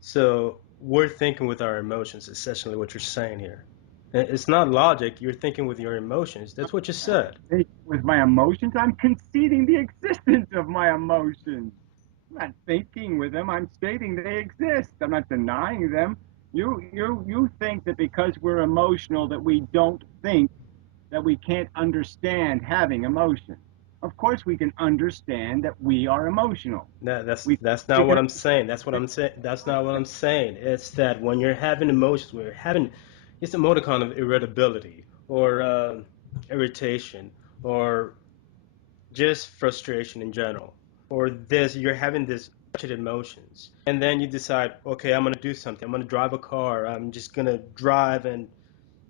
So we're thinking with our emotions, essentially what you're saying here. It's not logic, you're thinking with your emotions. That's what you said. With my emotions, I'm conceding the existence of my emotions. I'm not thinking with them. I'm stating they exist. I'm not denying them. You think that because we're emotional that we don't think, that we can't understand having emotions. Of course, we can understand that we are emotional. That, that's We that's not we what can I'm saying. That's what I'm saying. That's not what I'm saying. It's that when you're having emotions, when you're having, it's a emoticon of irritability or irritation or just frustration in general, or this, you're having this wretched emotions, and then you decide, okay, I'm gonna do something. I'm gonna drive a car. I'm just gonna drive and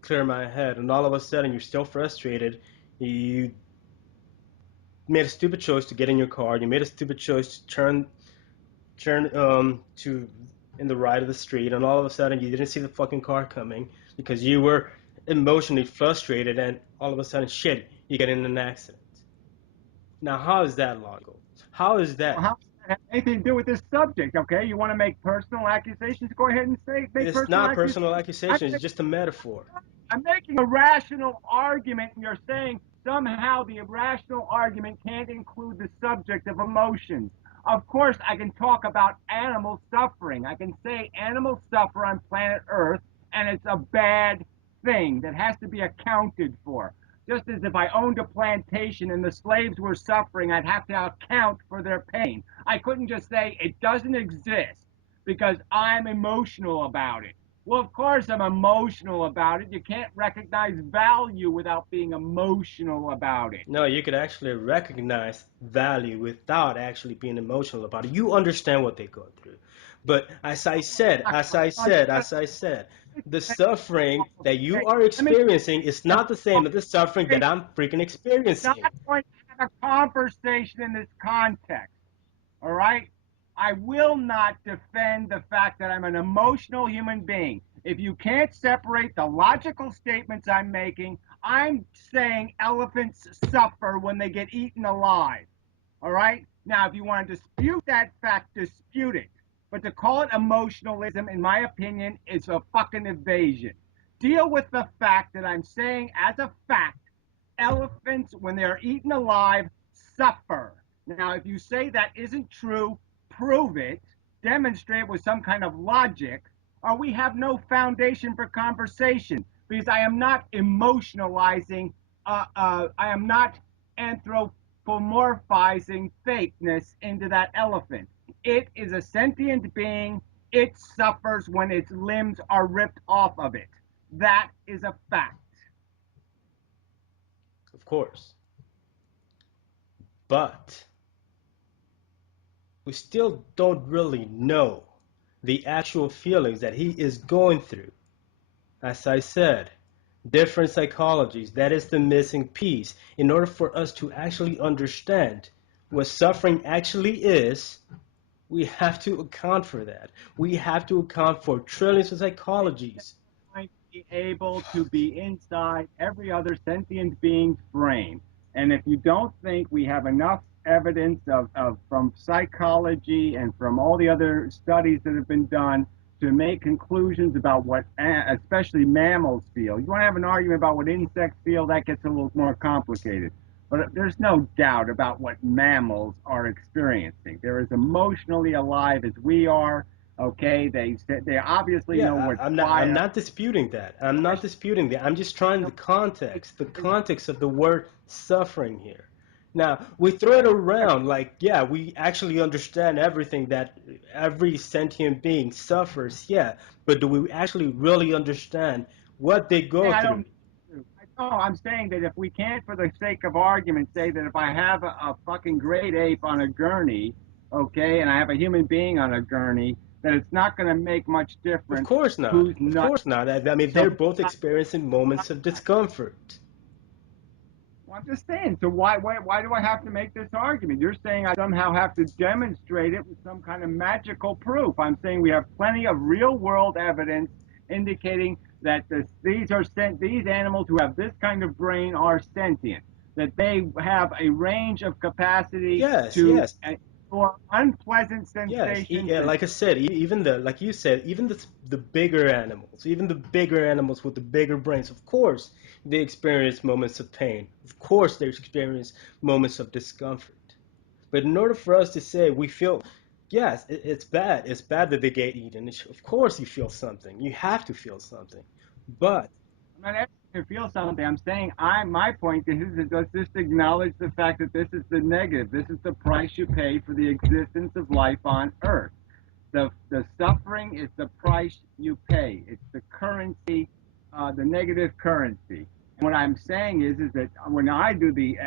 clear my head, and all of a sudden you're still frustrated. You made a stupid choice to get in your car. You made a stupid choice to turn to in the right of the street, and all of a sudden you didn't see the fucking car coming because you were emotionally frustrated, and all of a sudden, shit, you get in an accident. Now, how is that logical? How is Well, that? how does that have anything to do with this subject? Okay, you want to make personal accusations? Go ahead and say make It's personal not accusations. personal I'm accusation. It's just a metaphor. I'm making a rational argument, and you're saying somehow the rational argument can't include the subject of emotions. Of course, I can talk about animal suffering. I can say animals suffer on planet Earth, and it's a bad thing that has to be accounted for. Just as if I owned a plantation and the slaves were suffering, I'd have to account for their pain. I couldn't just say it doesn't exist because I'm emotional about it. Well, of course, I'm emotional about it. You can't recognize value without being emotional about it. No, you could actually recognize value without actually being emotional about it. You understand what they go through. But as I said, the suffering that you are Let me experiencing is not the same as the suffering that I'm freaking not experiencing. going to have a conversation in this context. All right? I will not defend the fact that I'm an emotional human being. If you can't separate the logical statements I'm making, I'm saying elephants suffer when they get eaten alive. All right? Now, if you want to dispute that fact, dispute it. But to call it emotionalism, in my opinion, is a fucking evasion. Deal with the fact that I'm saying as a fact, elephants, when they're eaten alive, suffer. Now, if you say that isn't true, prove it, demonstrate with some kind of logic, or we have no foundation for conversation because I am not emotionalizing, I am not anthropomorphizing fakeness into that elephant. It is a sentient being. It suffers when its limbs are ripped off of it. That is a fact. Of course. But we still don't really know the actual feelings that he is going through. As I said, different psychologies, that is the missing piece. In order for us to actually understand what suffering actually is, we have to account for that. We have to account for trillions of psychologies. Going to be able to be inside every other sentient being's brain. And if you don't think we have enough evidence of from psychology and from all the other studies that have been done to make conclusions about what especially mammals feel, you want to have an argument about what insects feel, that gets a little more complicated. But there's no doubt about what mammals are experiencing. They're as emotionally alive as we are. Okay, they obviously know Yeah, what I'm fire. not disputing that. I'm not disputing that. I'm just trying the context of the word suffering here. Now, we throw it around like, yeah, we actually understand everything that every sentient being suffers, yeah, but do we actually really understand what they go I through? don't. No, I'm saying that if we can't, for the sake of argument, say that if I have a fucking great ape on a gurney, okay, and I have a human being on a gurney, that it's not going to make much Of difference course not. who's Of nut. course not. I mean, So they're both experiencing moments of discomfort. well, I'm just saying. So why do I have to make this argument? You're saying I somehow have to demonstrate it with some kind of magical proof. I'm saying we have plenty of real world evidence indicating that these animals who have this kind of brain are sentient. That they have a range of capacity Yes, to yes. or unpleasant Yes, sensations yeah, and like I said, even the like you said, even the bigger animals, even the bigger animals with the bigger brains, of course, they experience moments of pain. Of course, they experience moments of discomfort. But in order for us to say we feel, yes, it's bad. It's bad that they get eaten. Of course, you feel something. You have to feel something. But I'm not asking you to feel something. I'm saying my point is let's just acknowledge the fact that this is the negative. This is the price you pay for the existence of life on Earth. The suffering is the price you pay. It's the currency, the negative currency. And what I'm saying is that when I do the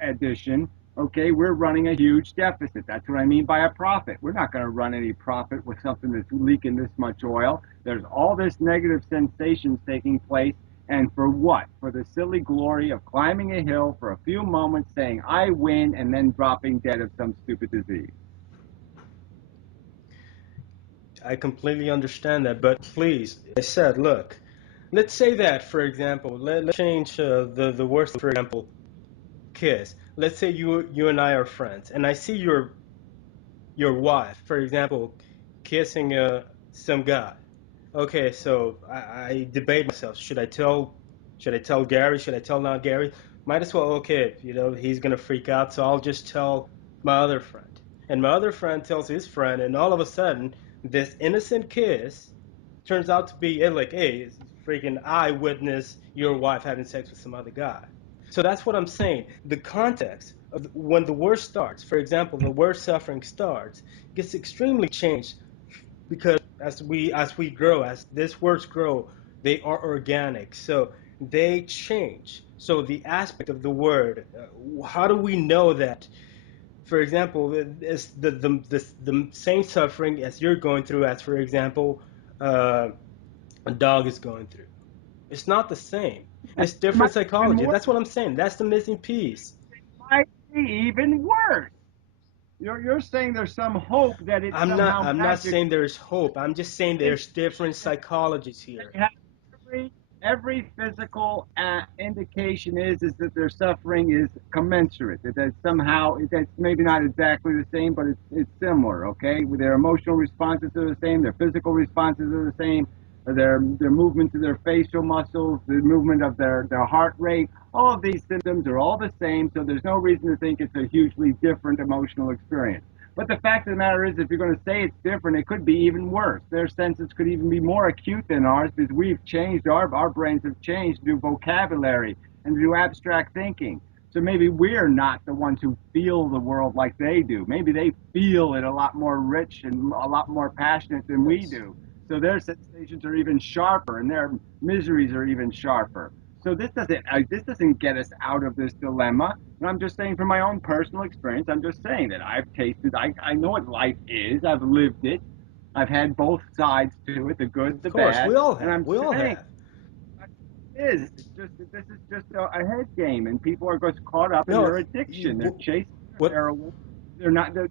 addition, okay, we're running a huge deficit. That's what I mean by a profit. We're not going to run any profit with something that's leaking this much oil. There's all this negative sensations taking place. And for what? For the silly glory of climbing a hill for a few moments, saying, I win, and then dropping dead of some stupid disease. I completely understand that. But please, I said, look, let's say that, for example, let's change the worst, for example, kiss. Let's say you and I are friends, and I see your wife, for example, kissing some guy. Okay, so I debate myself. Should I tell Gary? Should I tell not Gary? Might as well. Okay, he's gonna freak out, so I'll just tell my other friend. And my other friend tells his friend, and all of a sudden, this innocent kiss turns out to be like, hey, freaking I witness your wife having sex with some other guy. So that's what I'm saying. The context of when the worst starts, for example, the worst suffering starts, gets extremely changed because as we grow, as these words grow, they are organic, so they change. So the aspect of the word, how do we know that? For example, is the same suffering as you're going through, as for example, uh, a dog is going through. It's not the same. And It's it different might be even psychology. more, That's what I'm saying. That's the missing piece. might be even worse. You're saying there's some hope that it's I'm not. somehow I'm not magic. saying there's hope. I'm just saying there's different psychologies here. They have every physical indication is that their suffering is commensurate. That somehow that's maybe not exactly the same, but it's similar. Okay, their emotional responses are the same. Their physical responses are the same. Their movement to their facial muscles, the movement of their heart rate, all of these symptoms are all the same. So there's no reason to think it's a hugely different emotional experience. But the fact of the matter is, if you're going to say it's different, it could be even worse. Their senses could even be more acute than ours because we've changed, our brains have changed to do vocabulary and to do abstract thinking. So maybe we're not the ones who feel the world like they do. Maybe they feel it a lot more rich and a lot more passionate than we Yes. do. So their sensations are even sharper and their miseries are even sharper. So this doesn't get us out of this dilemma. And I'm just saying from my own personal experience, I'm just saying that I've tasted, I know what life is, I've lived it, I've had both sides to it, the good, Of the course, bad, we all and have. I'm We all saying have. this is just a head game, and people are just caught up in No, their addiction. They're you, chasing their what? heroin. They're not. They're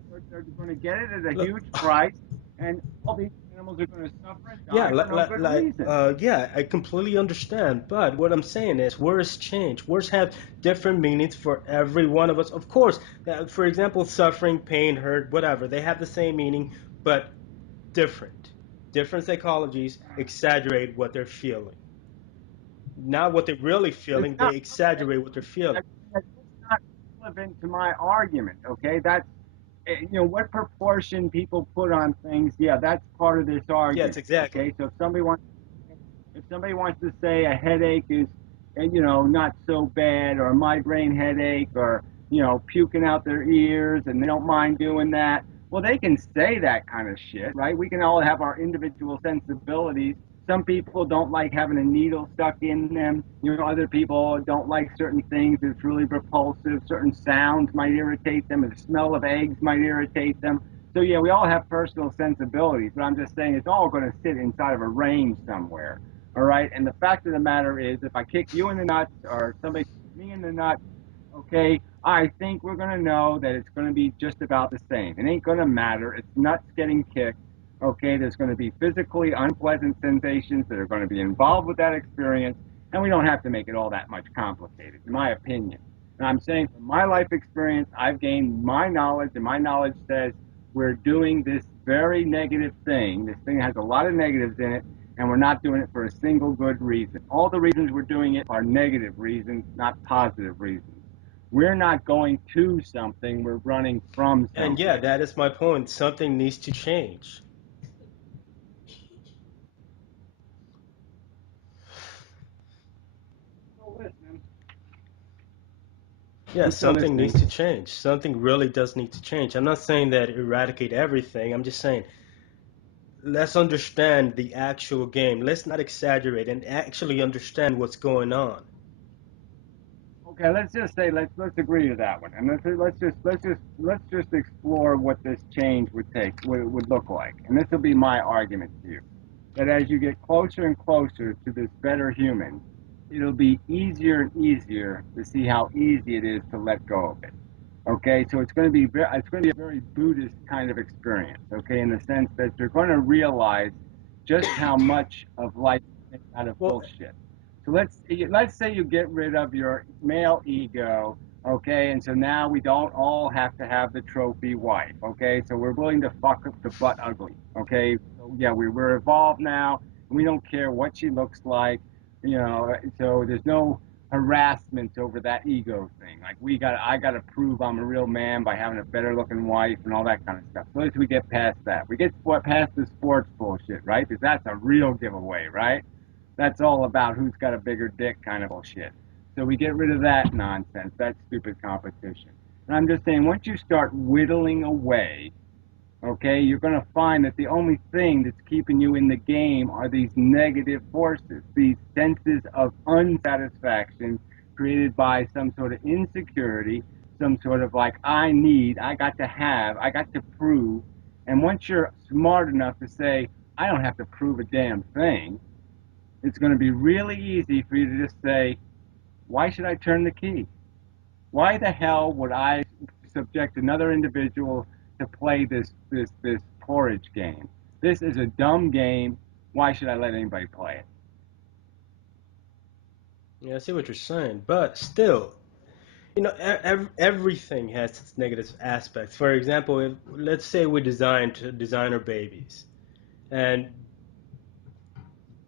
going to get it at a Look, huge price, and all these animals are going to suffer and yeah, die for no good reason. yeah, I completely understand. But what I'm saying is, words change. Words have different meanings for every one of us. Of course, for example, suffering, pain, hurt, whatever, they have the same meaning, but different. Different psychologies exaggerate what they're feeling. Not what they're really It's feeling, not they okay. exaggerate what they're feeling. That's not relevant to my argument. Okay, that's what proportion people put on things. Yeah, that's part of this Yes, argument. exactly. Okay, so if somebody wants to say a headache is not so bad, or a migraine headache, or puking out their ears and they don't mind doing that, well, they can say that kind of shit, right? We can all have our individual sensibilities. Some people don't like having a needle stuck in them. Other people don't like certain things. It's really repulsive. Certain sounds might irritate them. The smell of eggs might irritate them. So yeah, we all have personal sensibilities, but I'm just saying it's all going to sit inside of a range somewhere. All right. And the fact of the matter is, if I kick you in the nuts or somebody kicks me in the nuts, okay, I think we're going to know that it's going to be just about the same. It ain't going to matter. It's nuts getting kicked. Okay. There's going to be physically unpleasant sensations that are going to be involved with that experience. And we don't have to make it all that much complicated, in my opinion. And I'm saying from my life experience, I've gained my knowledge, and my knowledge says we're doing this very negative thing. This thing has a lot of negatives in it, and we're not doing it for a single good reason. All the reasons we're doing it are negative reasons, not positive reasons. We're not going to something, we're running from And yeah, something. that is my point. Something needs to change. Still listening. Yeah, I'm still something needs listening. to change. Something really does need to change. I'm not saying that eradicate everything. I'm just saying let's understand the actual game. Let's not exaggerate and actually understand what's going on. Okay, let's just say let's agree to that one, and let's just explore what this change would look like, and this will be my argument to you. That as you get closer and closer to this better human, it'll be easier and easier to see how easy it is to let go of it. Okay, so it's going to be a very Buddhist kind of experience. Okay, in the sense that you're going to realize just how much of life is made out of Well, bullshit. So let's say you get rid of your male ego. Okay, and so now we don't all have to have the trophy wife. Okay, so we're willing to fuck up the butt ugly. Okay, so yeah, we're evolved now, and we don't care what she looks like. So there's no harassment over that ego thing. Like I got to prove I'm a real man by having a better looking wife and all that kind of stuff. So as we get past that, we get past the sports bullshit, right? Because that's a real giveaway, right? That's all about who's got a bigger dick kind of bullshit. So we get rid of that nonsense, that stupid competition. And I'm just saying, once you start whittling away, okay, you're going to find that the only thing that's keeping you in the game are these negative forces, these senses of unsatisfaction created by some sort of insecurity, some sort of like, I got to have, I got to prove. And once you're smart enough to say, I don't have to prove a damn thing, it's going to be really easy for you to just say, why should I turn the key? Why the hell would I subject another individual to play this porridge game? This is a dumb game. Why should I let anybody play it? yeah, I see what you're saying, but still, everything has its negative aspects. For example, if let's say we designed designer babies, and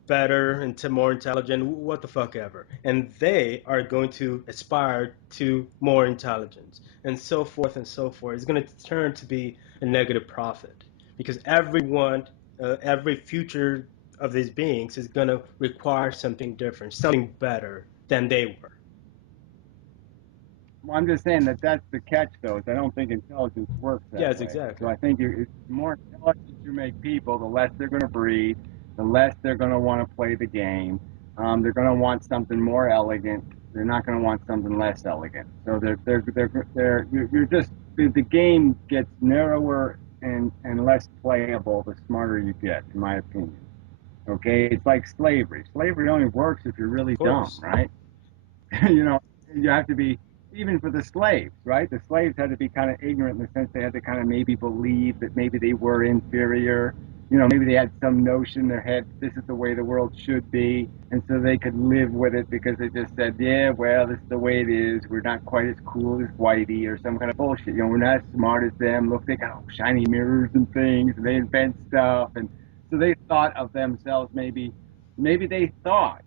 better and more intelligent, what the fuck ever. And they are going to aspire to more intelligence, and so forth and so forth. It's going to turn to be a negative profit because every future of these beings is going to require something different, something better than they were. Well, I'm just saying that that's the catch, though. Is I don't think intelligence works that Yes, way. So exactly. I think the more intelligent you make people, the less they're going to breed, the less they're going to want to play the game. They're going to want something more elegant. They're not going to want something less elegant. So you're just the game gets narrower and less playable the smarter you get, in my opinion. Okay, it's like slavery. Slavery only works if you're Of really dumb, course. right? you know, you have to be, even for the slaves, right? The slaves had to be kind of ignorant in the sense they had to kind of maybe believe that maybe they were inferior. Maybe they had some notion in their head, this is the way the world should be. And so they could live with it because they just said, yeah, well, this is the way it is. We're not quite as cool as Whitey or some kind of bullshit. We're not as smart as them. Look, they got all shiny mirrors and things, and they invent stuff. And so they thought of themselves, maybe they thought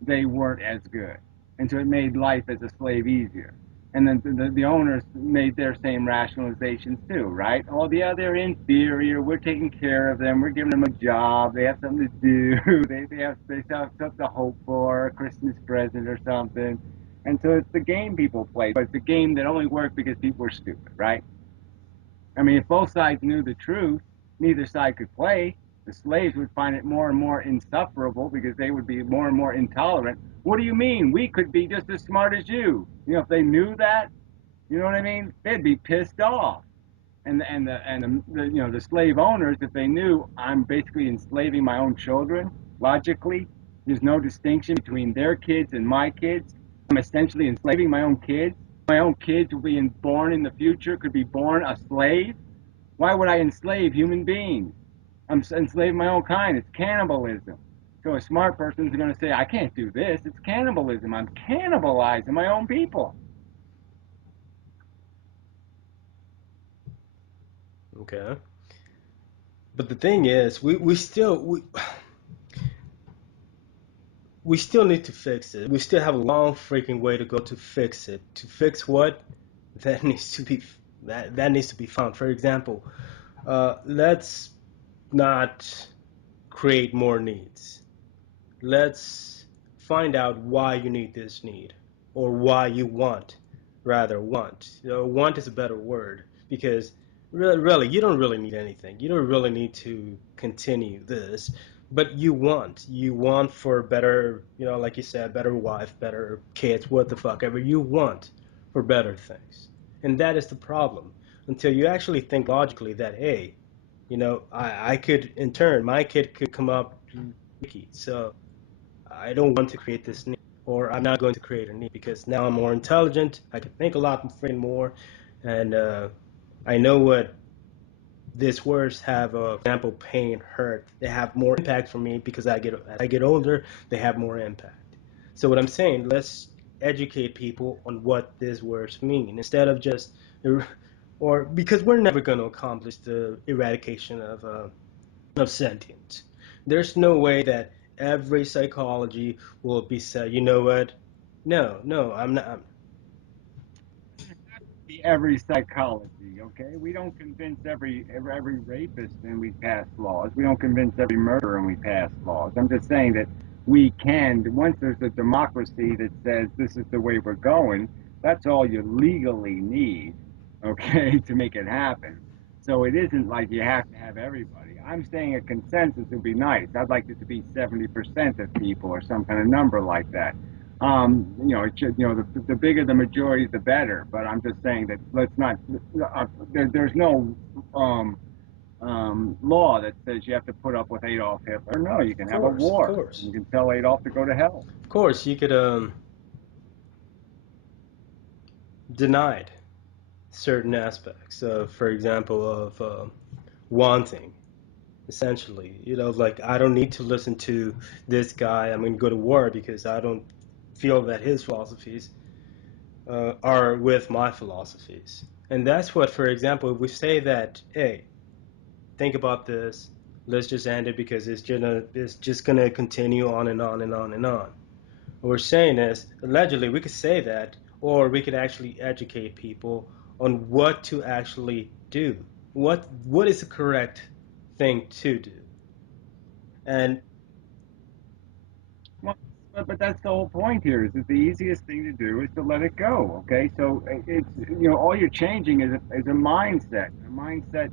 they weren't as good. And so it made life as a slave easier. And then the owners made their same rationalizations too, right? Oh, yeah, they're inferior. We're taking care of them. We're giving them a job. They have something to do. They have something to hope for, a Christmas present or something. And so it's the game people play, but it's a game that only worked because people were stupid, right? I mean, if both sides knew the truth, neither side could play. The slaves would find it more and more insufferable because they would be more and more intolerant. What do you mean? We could be just as smart as you. If they knew that, you know what I mean? They'd be pissed off. And the slave owners, if they knew I'm basically enslaving my own children, logically, there's no distinction between their kids and my kids. I'm essentially enslaving my own kids. My own kids will be born in the future, could be born a slave. Why would I enslave human beings? I'm enslaving my own kind. It's cannibalism. So a smart person is going to say, I can't do this. It's cannibalism. I'm cannibalizing my own people. Okay. But the thing is, we still need to fix it. We still have a long freaking way to go to fix it. To fix what? That needs to be that needs to be found. For example, let's not create more needs. Let's find out why you need this need, or why you want, rather want. Want is a better word because really, you don't really need anything. You don't really need to continue this, but you want for better, like you said, better wife, better kids, what the fuck ever you want for better things. And that is the problem. Until you actually think logically that, hey, I could, in turn, my kid could come up leaky. So I don't want to create this need, or I'm not going to create a need because now I'm more intelligent. I can think a lot freaking more, and I know what these words have. For example, pain, hurt. They have more impact for me because as I get older, they have more impact. So what I'm saying, let's educate people on what these words mean instead of just, or because we're never going to accomplish the eradication of sentience. There's no way that every psychology will be said, you know what? No, no, I'm not. Be every psychology, okay? We don't convince every rapist and we pass laws. We don't convince every murderer and we pass laws. I'm just saying that we can, once there's a democracy that says this is the way we're going, that's all you legally need, okay, to make it happen. So it isn't like you have to have everybody. I'm saying a consensus would be nice. I'd like it to be 70% of people or some kind of number like that. It should, the bigger the majority, the better. But I'm just saying that let's not. There's no law that says you have to put up with Adolf Hitler. No, you can have a Of war. And course, you can tell Adolf to go to hell. of course, you could denied certain aspects of, for example, of wanting. Essentially, like I don't need to listen to this guy. I'm going to go to war because I don't feel that his philosophies are with my philosophies. And that's what, for example, if we say that, hey, think about this. Let's just end it because it's just gonna continue on and on and on and on. What we're saying is, allegedly, we could say that, or we could actually educate people on what to actually do. What is the correct thing to do? And Well, but that's the whole point here. Is that the easiest thing to do is to let it go. Okay, so it's all you're changing is a mindset. A mindset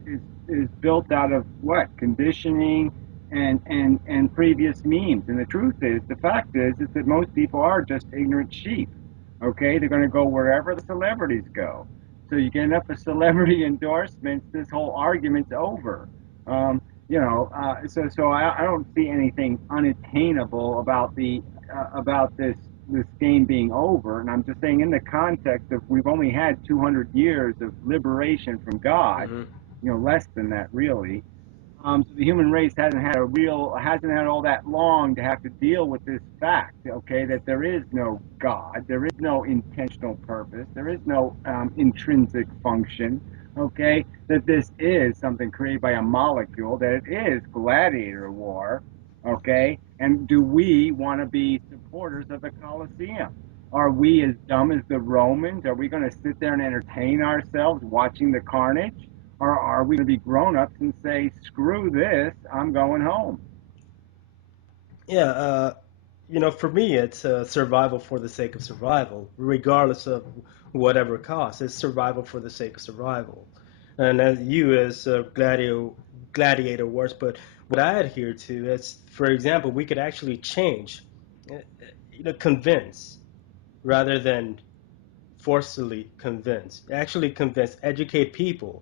is built out of what conditioning and previous memes. And the truth is, the fact is that most people are just ignorant sheep. Okay, they're going to go wherever the celebrities go. So you get enough of celebrity endorsements, this whole argument's over. Um, so I don't see anything unattainable about this game being over. And I'm just saying, in the context of we've only had 200 years of liberation from God, mhm. less than that really. So the human race hasn't had all that long to have to deal with this fact, okay, that there is no God, there is no intentional purpose, there is no intrinsic function, okay, that this is something created by a molecule, that it is gladiator war, okay, and do we want to be supporters of the Colosseum? Are we as dumb as the Romans? Are we going to sit there and entertain ourselves watching the carnage? Or are we going to be grown-ups and say, screw this, I'm going home? Yeah, for me, it's survival for the sake of survival, regardless of whatever cost. It's survival for the sake of survival. And as you, as gladiator wars, but what I adhere to is, for example, we could actually change, convince rather than forcibly convince. Actually convince, educate people.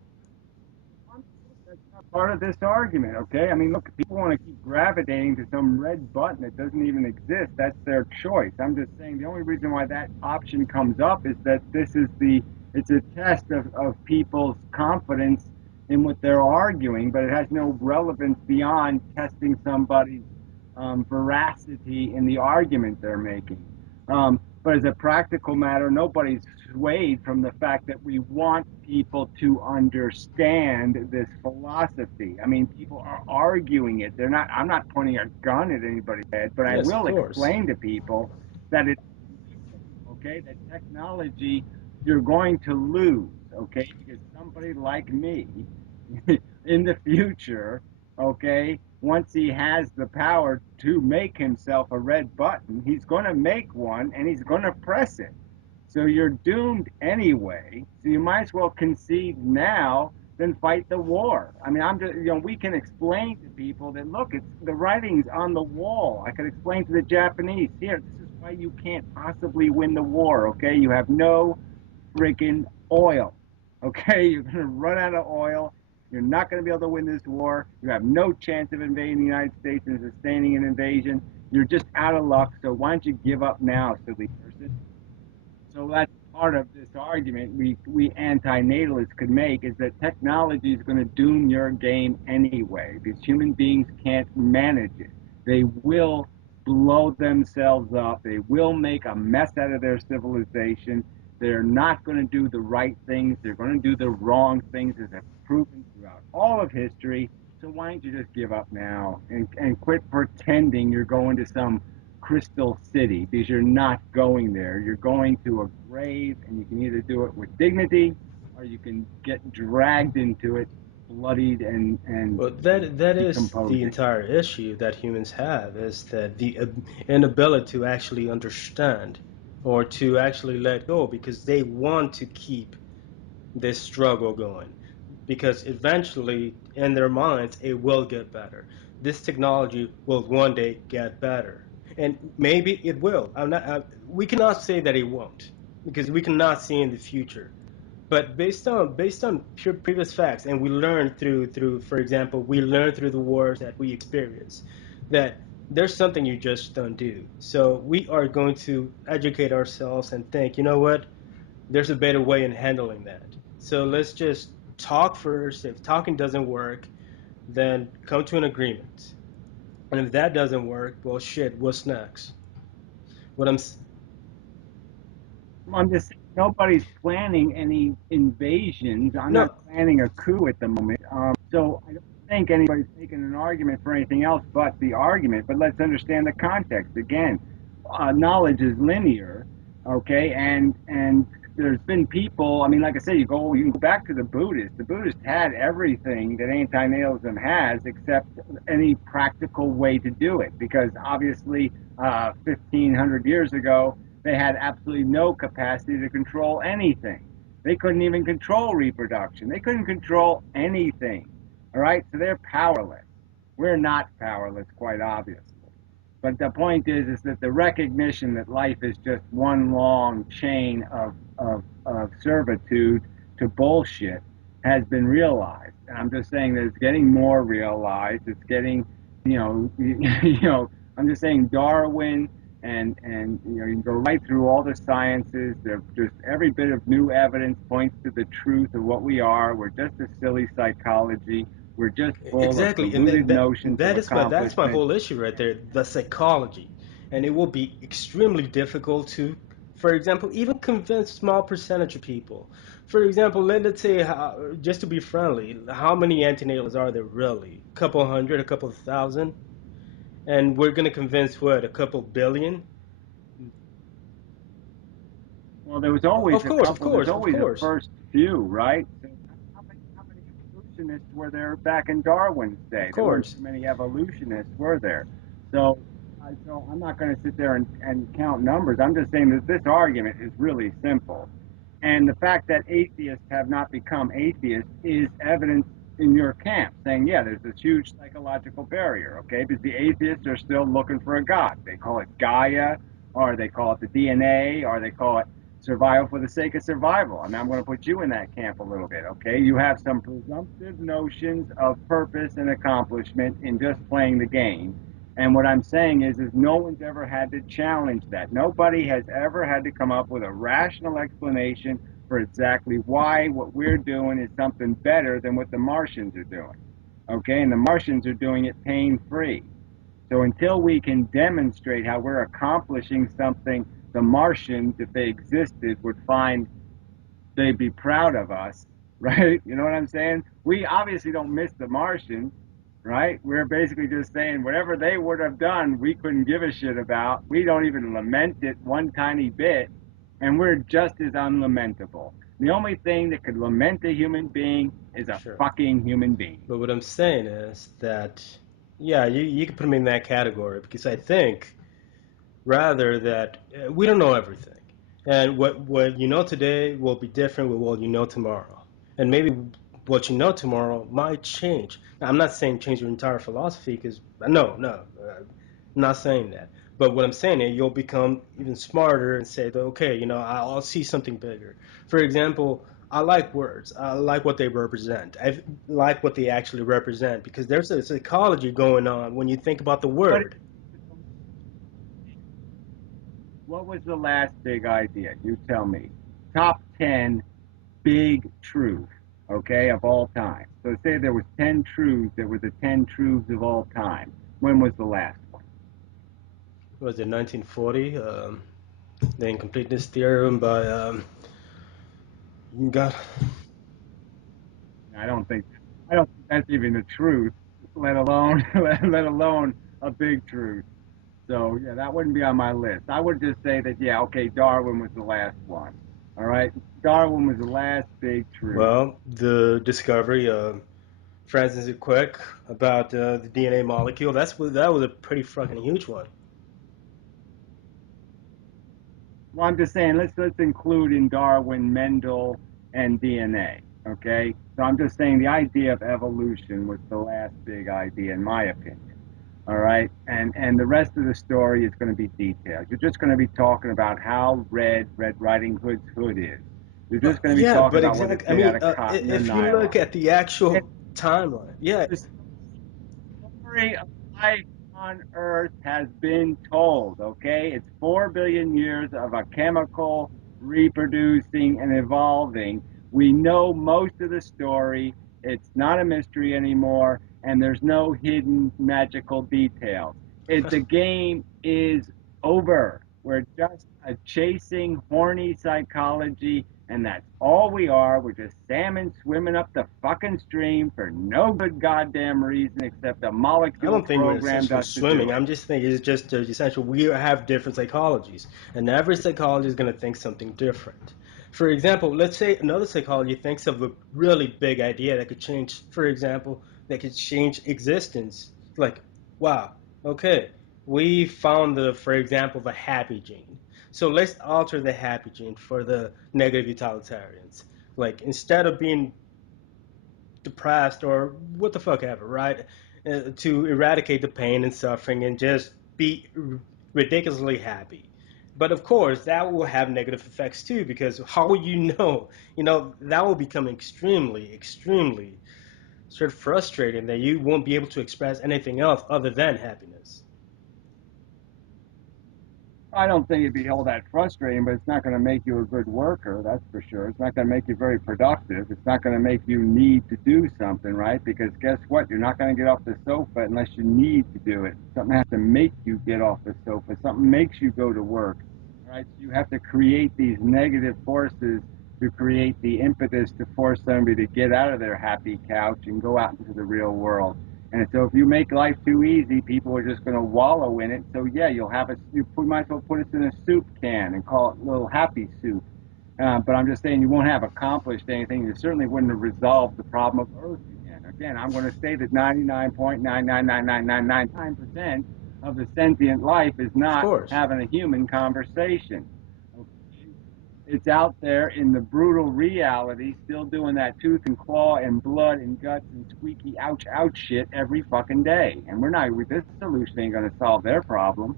That's not part of this argument, okay? I mean, look, if people want to keep gravitating to some red button that doesn't even exist, that's their choice. I'm just saying the only reason why that option comes up is that it's a test of people's confidence in what they're arguing, but it has no relevance beyond testing somebody's veracity in the argument they're making. But as a practical matter, nobody's swayed from the fact that we want people to understand this philosophy. I mean, people are arguing it. They're not. I'm not pointing a gun at anybody's head, but I Yes, of will course. explain to people that it's okay, that technology you're going to lose, okay, because somebody like me in the future, okay, once he has the power to make himself a red button, he's going to make one and he's going to press it. So you're doomed anyway. So you might as well concede now than fight the war. I mean, I'm just, we can explain to people that look, it's the writing's on the wall. I could explain to the Japanese, here, this is why you can't possibly win the war. Okay, you have no freaking oil. Okay, you're going to run out of oil. You're not going to be able to win this war. You have no chance of invading the United States and sustaining an invasion. You're just out of luck. So why don't you give up now, silly person? So that's part of this argument we anti-natalists could make, is that technology is going to doom your game anyway because human beings can't manage it. They will blow themselves up. They will make a mess out of their civilization. They're not going to do the right things. They're going to do the wrong things, as have proven throughout all of history. So why don't you just give up now and quit pretending you're going to some crystal city, because you're not going there. You're going to a grave, and you can either do it with dignity or you can get dragged into it, bloodied and Well, that is the decomposing. entire issue that humans have, is that the inability to actually understand or to actually let go, because they want to keep this struggle going, because eventually in their minds it will get better. This technology will one day get better, and maybe it will. We cannot say that it won't, because we cannot see in the future. But based on pure previous facts, and we learn through for example, we learn through the wars that we experience, that there's something you just don't do. So we are going to educate ourselves and think, you know what, there's a better way in handling that. So let's just talk first. If talking doesn't work, then come to an agreement. And if that doesn't work, well, shit, what's next? What I'm I'm just saying, nobody's planning any invasions. I'm no, not planning a coup at the moment. So I don't think anybody's making an argument for anything else but the argument. But let's understand the context again. Knowledge is linear, okay, and there's been people. I mean, like I said, you can go back to the Buddhists. The Buddhists had everything that anti-natalism has, except any practical way to do it, because obviously, 1,500 years ago, they had absolutely no capacity to control anything. They couldn't even control reproduction. They couldn't control anything. All right, so they're powerless. We're not powerless, quite obviously. But the point is that the recognition that life is just one long chain of servitude to bullshit has been realized. And I'm just saying that it's getting more realized. It's getting, I'm just saying Darwin and you can go right through all the sciences. They're just every bit of new evidence points to the truth of what we are. We're just a silly psychology. We're just full of exactly, and deluded notions of that's my accomplishment. whole issue right there, the psychology, and it will be extremely difficult to, for example, even convince small percentage of people. For example, let's say, just to be friendly, how many antinatalists are there really? A couple hundred, a couple of thousand, and we're gonna convince what, a couple billion? Well, there was always Of a course, of couple. There's course, of always a course, first few, right? So how many evolutionists were there back in Darwin's of day? There weren't course. too many evolutionists, were there? So, so I'm not going to sit there and count numbers. I'm just saying that this argument is really simple. And the fact that atheists have not become atheists is evidence in your camp, saying, yeah, there's this huge psychological barrier, okay? Because the atheists are still looking for a God. They call it Gaia, or they call it the DNA, or they call it survival for the sake of survival. I mean, I'm going to put you in that camp a little bit, okay? You have some presumptive notions of purpose and accomplishment in just playing the game. And what I'm saying is no one's ever had to challenge that. Nobody has ever had to come up with a rational explanation for exactly why what we're doing is something better than what the Martians are doing. Okay, and the Martians are doing it pain free. So until we can demonstrate how we're accomplishing something the Martians, if they existed, would find they'd be proud of us, right? You know what I'm saying? We obviously don't miss the Martians, right? We're basically just saying whatever they would have done, we couldn't give a shit about. We don't even lament it one tiny bit, and we're just as unlamentable. The only thing that could lament a human being is a Sure. fucking human being. But what I'm saying is that, yeah, you can put me in that category because I think rather that we don't know everything, and what you know today will be different with what you know tomorrow, and maybe what you know tomorrow might change. Now, I'm not saying change your entire philosophy because no, I'm not saying that. But what I'm saying is you'll become even smarter and say that okay, I'll see something bigger. For example, I like words. I like what they represent. I like what they actually represent because there's a psychology going on when you think about the What word. what was the last big idea? You tell me. Top 10 big truths, okay, of all time. So say there was 10 truths that were the 10 truths of all time. When was the last one? Was it 1940? The incompleteness theorem by God. I don't think I don't think that's even the truth, let alone let alone a big truth. So yeah, that wouldn't be on my list. I would just say that yeah, okay, Darwin was the last one. All right, Darwin was the last big truth. Well, the discovery of Francis Crick about the DNA molecule. That was a pretty fucking huge one. Well, I'm just saying let's include in Darwin, Mendel, and DNA. Okay, so I'm just saying the idea of evolution was the last big idea, in my opinion. All right, and the rest of the story is going to be detailed. You're just going to be talking about how Red Riding Hood's hood is. You're just going to be Yeah, talking but about whether it's exactly. I made out mean, of cotton or if you look nylon. at the And actual timeline, yeah, the story of life on Earth has been told, okay? It's 4 billion years of a chemical reproducing and evolving. We know most of the story. It's not a mystery anymore, and there's no hidden magical details. The game is over. We're just a chasing horny psychology, and that's all we are. We're just salmon swimming up the fucking stream for no good goddamn reason except a I molecule don't think we're programmed essentially us to do swimming. it. I'm just thinking it's just essential. We have different psychologies, and every psychology is going to think something different. For example, let's say another psychology thinks of a really big idea that could change, for example, that could change existence. Like, wow, okay, we found for example, the happy gene. So let's alter the happy gene for the negative utilitarians. Like, instead of being depressed or what the fuck ever, right? To eradicate the pain and suffering and just be ridiculously happy. But of course, that will have negative effects too, because how will that will become extremely sort of frustrating that you won't be able to express anything else other than happiness. I don't think it'd be all that frustrating, but it's not going to make you a good worker, that's for sure. It's not going to make you very productive. It's not going to make you need to do something, right? Because guess what? You're not going to get off the sofa unless you need to do it. Something has to make you get off the sofa. Something makes you go to work, right? So you have to create these negative forces to create the impetus to force somebody to get out of their happy couch and go out into the real world. And so if you make life too easy, people are just going to wallow in it. So yeah, you might as well put us in a soup can and call it little happy soup. But I'm just saying you won't have accomplished anything. You certainly wouldn't have resolved the problem of Earth again. Again, I'm going to say that 99.9999999% of the sentient life is Of not course. having a human conversation. Okay? It's out there in the brutal reality, still doing that tooth and claw and blood and guts and squeaky ouch ouch shit every fucking day. And we're not with this solution ain't gonna solve their problem.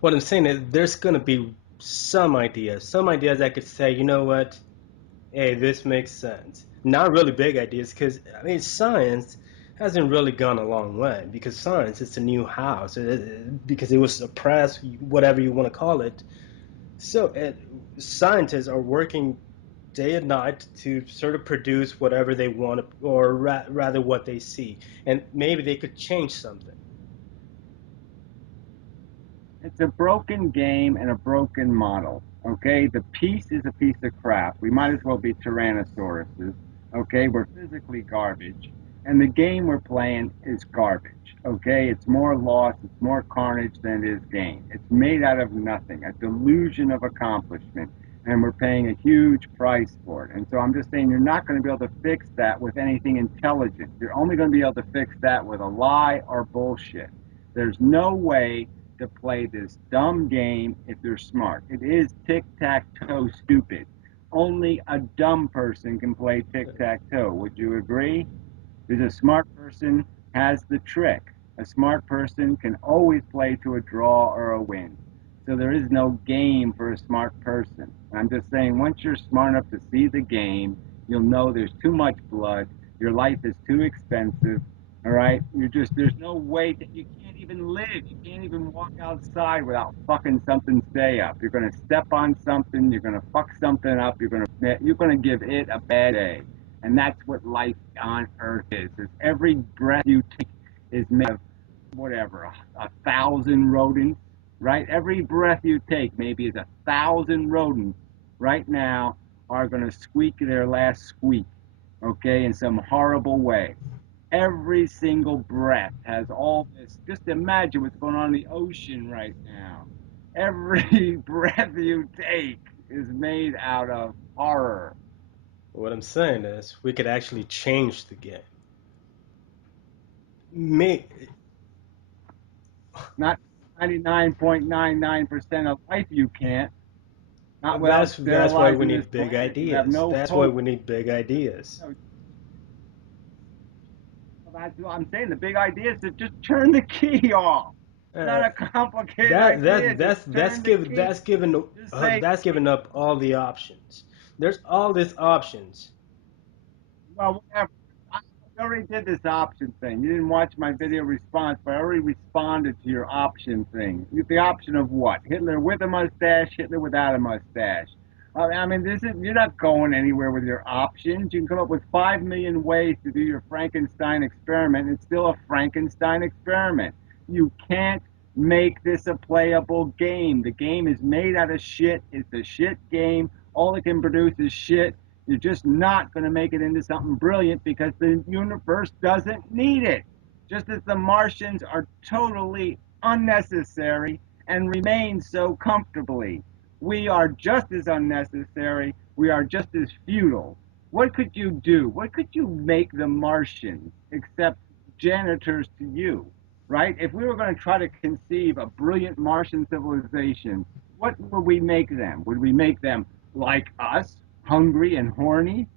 What I'm saying is there's going to be some ideas that could say, you know what, hey, this makes sense. Not really big ideas because I mean science hasn't really gone a long way because science is a new house because it was suppressed, whatever you want to call it. So scientists are working day and night to sort of produce whatever they want or rather what they see, and maybe they could change something. It's a broken game and a broken model. Okay, the piece is a piece of crap. We might as well be Tyrannosauruses. Okay, we're physically garbage, and the game we're playing is garbage. Okay, it's more loss, it's more carnage than it is gain. It's made out of nothing, a delusion of accomplishment, and we're paying a huge price for it. And so I'm just saying you're not going to be able to fix that with anything intelligent. You're only going to be able to fix that with a lie or bullshit. There's no way to play this dumb game if they're smart. It is tic tac toe stupid. Only a dumb person can play tic tac toe. Would you agree? Because a smart person has the trick. A smart person can always play to a draw or a win. So there is no game for a smart person. I'm just saying, once you're smart enough to see the game, you'll know there's too much blood. Your life is too expensive. All right, there's no way that you can't even live. You can't even walk outside without fucking something stay up. You're gonna step on something. You're gonna fuck something up. You're gonna give it a bad day, and that's what life on Earth is every breath you take is made of whatever, a thousand rodents, right? Every breath you take maybe is a thousand rodents right now are going to squeak their last squeak, okay, in some horrible way. Every single breath has all this. Just imagine what's going on in the ocean right now. Every breath you take is made out of horror. What I'm saying is, we could actually change the game. Me, Not 99.99% of life you can't. Not without that's why we sterilizing this need big planet. You have ideas. no That's why hope. we need big ideas. No, that's what I'm saying. The big idea is to just turn the key off. It's Uh, not a complicated idea. Just turn the key. Just say, that's giving up all the options. There's all these options. well, whatever. I already did this option thing. You didn't watch my video response, but I already responded to your option thing. The option of what? Hitler with a mustache, Hitler without a mustache. I mean, this is you're not going anywhere with your options. You can come up with 5 million ways to do your Frankenstein experiment. It's still a Frankenstein experiment. You can't make this a playable game. The game is made out of shit. It's a shit game. All it can produce is shit. You're just not going to make it into something brilliant because the universe doesn't need it. Just as the Martians are totally unnecessary and remain so comfortably. We are just as unnecessary. We are just as futile. What could you do? What could you make the Martians except janitors to you? Right? If we were going to try to conceive a brilliant Martian civilization, what would we make them? Would we make them like us, hungry and horny?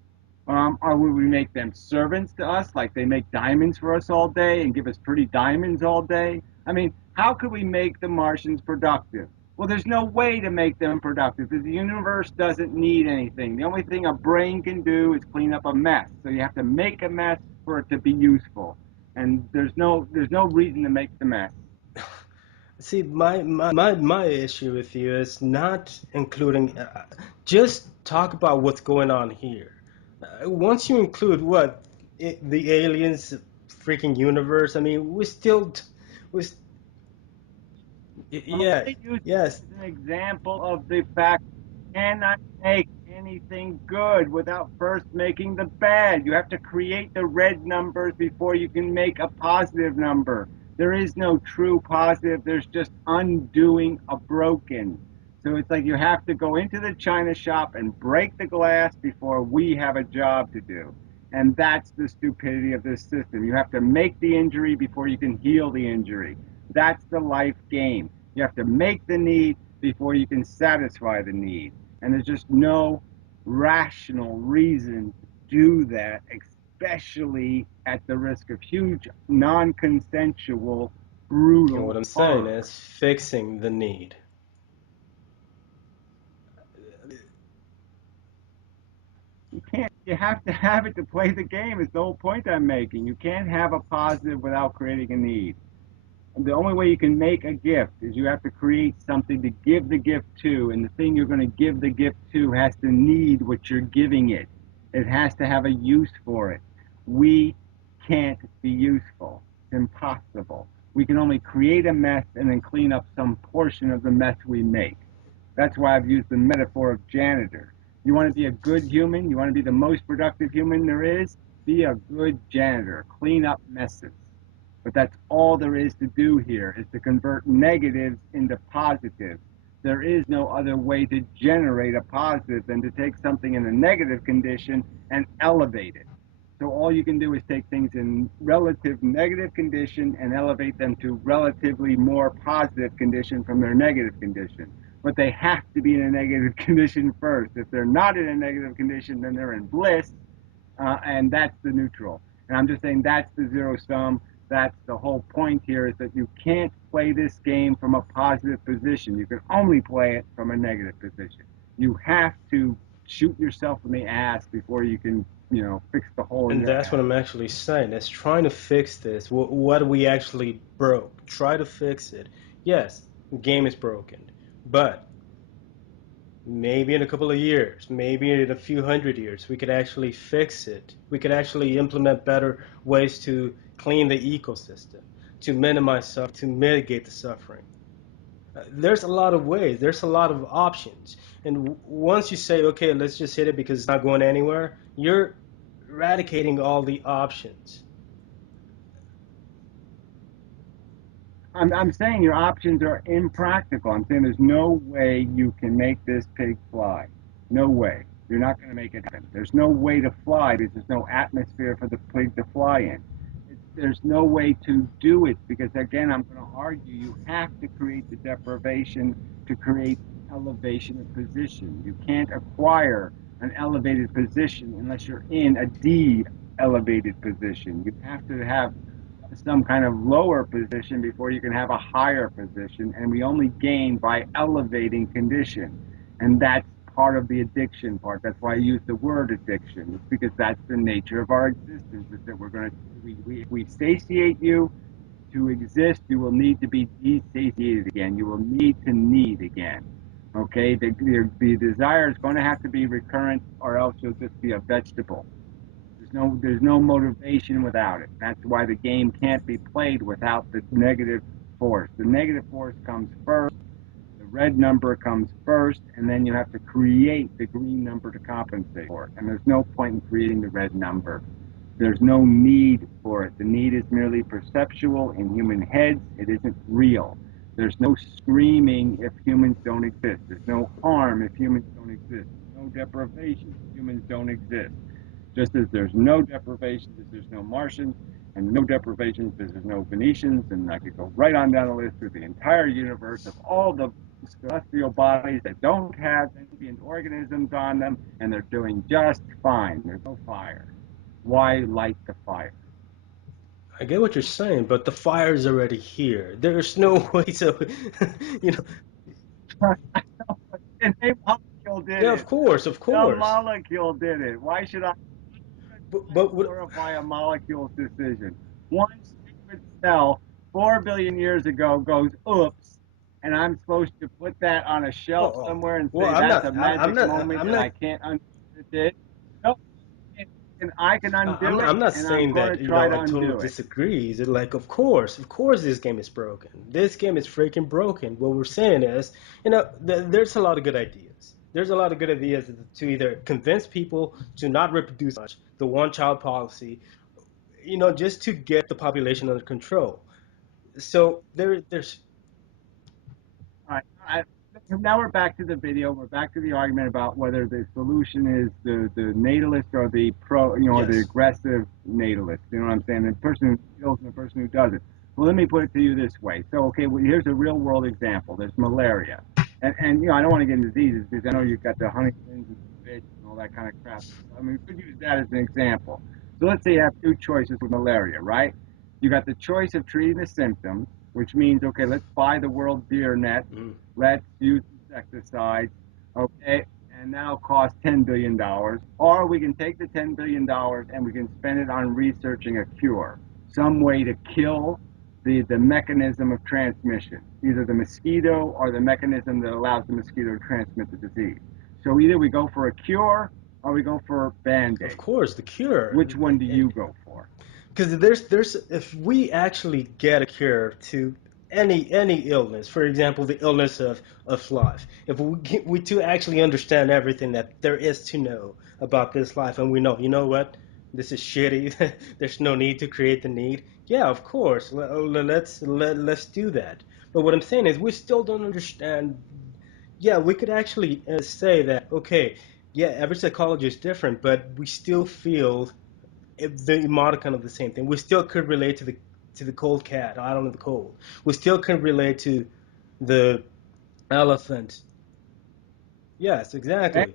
Or would we make them servants to us, like they make diamonds for us all day and give us pretty diamonds all day? I mean, how could we make the Martians productive? Well, there's no way to make them productive because the universe doesn't need anything. The only thing a brain can do is clean up a mess. So you have to make a mess for it to be useful. And there's no reason to make the mess. See, my issue with you is not including. Just talk about what's going on here. Once you include the aliens, freaking universe. I mean, we, I'm yeah, only using yes. it as an example of the fact you cannot make anything good without first making the bad. You have to create the red numbers before you can make a positive number. There is no true positive, there's just undoing a broken. So it's like you have to go into the china shop and break the glass before we have a job to do. And that's the stupidity of this system. You have to make the injury before you can heal the injury. That's the life game. You have to make the need before you can satisfy the need. And there's just no rational reason to do that, especially at the risk of huge non consensual, And what brutal I'm saying horror. is fixing the need. You can't, you have to have it to play the game, is the whole point I'm making. You can't have a positive without creating a need. The only way you can make a gift is you have to create something to give the gift to, and the thing you're going to give the gift to has to need what you're giving it. It has to have a use for it. We can't be useful. It's impossible. We can only create a mess and then clean up some portion of the mess we make. That's why I've used the metaphor of janitor. You want to be a good human? You want to be the most productive human there is? Be a good janitor. Clean up messes. But that's all there is to do here, is to convert negatives into positives. There is no other way to generate a positive than to take something in a negative condition and elevate it. So all you can do is take things in relative negative condition and elevate them to relatively more positive condition from their negative condition. But they have to be in a negative condition first. If they're not in a negative condition, then they're in bliss, and that's the neutral. And I'm just saying that's the zero sum. That's the whole point here, is that you can't play this game from a positive position. You can only play it from a negative position. You have to shoot yourself in the ass before you can, fix the hole in And your that's what ass. I'm actually saying. It's trying to fix this. What we actually broke. Try to fix it. Yes, the game is broken, but maybe in a couple of years, maybe in a few hundred years, we could actually fix it. We could actually implement better ways to clean the ecosystem, to minimize suffering, to mitigate the suffering. There's a lot of ways. There's a lot of options. And once you say, okay, let's just hit it because it's not going anywhere, you're eradicating all the options. I'm saying your options are impractical. I'm saying there's no way you can make this pig fly. No way. You're not going to make it happen. There's no way to fly because there's no atmosphere for the pig to fly in. There's no way to do it because, again, I'm going to argue you have to create the deprivation to create elevation of position. You can't acquire an elevated position unless you're in a de-elevated position. You have to have some kind of lower position before you can have a higher position. And we only gain by elevating condition. And that's part of the addiction part. That's why I use the word addiction. It's because that's the nature of our existence, is that we're going to, if we satiate you to exist, you will need to be desatiated again. You will need to need again. Okay, the desire is going to have to be recurrent, or else you'll just be a vegetable. There's no motivation without it. That's why the game can't be played without the negative force. The negative force comes first, the red number comes first, and then you have to create the green number to compensate for it. And there's no point in creating the red number. There's no need for it. The need is merely perceptual in human heads. It isn't real. There's no screaming if humans don't exist. There's no harm if humans don't exist. There's no deprivation if humans don't exist. Just as there's no deprivations if there's no Martians, and no deprivations if there's no Venetians, and I could go right on down the list through the entire universe of all the celestial bodies that don't have sentient organisms on them, and they're doing just fine. There's no fire. Why light the fire? I get what you're saying, but the fire is already here. There's no way to, you know. And a molecule did Yeah, it. of course, of A course. molecule did it. Why should I But what? glorify a molecule's decision? One liquid cell 4 billion years ago goes oops, and I'm supposed to put that on a Oh, shelf oh. somewhere and Well, say I'm that's not. a I'm magic not. moment I'm and not. I can't undo what it did. No, I can undo it, I'm not and I'm saying going to that, try to I totally undo it. disagree. Is it like, of course, this game is broken. This game is freaking broken. What we're saying is, there's a lot of good ideas. There's a lot of good ideas to either convince people to not reproduce much, the one-child policy, just to get the population under control. So there's. All right. Now we're back to the video. We're back to the argument about whether the solution is the natalist or the or the Yes. aggressive natalist. You know what I'm saying? The person who kills and the person who doesn't. Well, let me put it to you this way. So, okay, well, here's a real world example. There's malaria, and I don't want to get into diseases because I know you've got the Huntington's and bitch and all that kind of crap. I mean, we could use that as an example. So let's say you have two choices with malaria, right? You got the choice of treating the symptoms, which means, okay, let's buy the world deer net, Mhm. let's use insecticides, okay, and that'll cost $10 billion. Or we can take the $10 billion and we can spend it on researching a cure, some way to kill the mechanism of transmission, either the mosquito or the mechanism that allows the mosquito to transmit the disease. So either we go for a cure or we go for Of band-aids. course, the cure. Which one do you go for? because there's if we actually get a cure to any illness, for example, the illness of life, if we to actually understand everything that there is to know about this life, and we know, you know what, this is shitty. There's no need to create the need. Yeah, of course. Let's do that. But what I'm saying is, we still don't understand. Yeah, we could actually say that. Okay, yeah, every psychology is different, but we still feel the modicum of the same thing. We still could relate to the cold cat out on the cold. We still could relate to the elephant. Yes, exactly.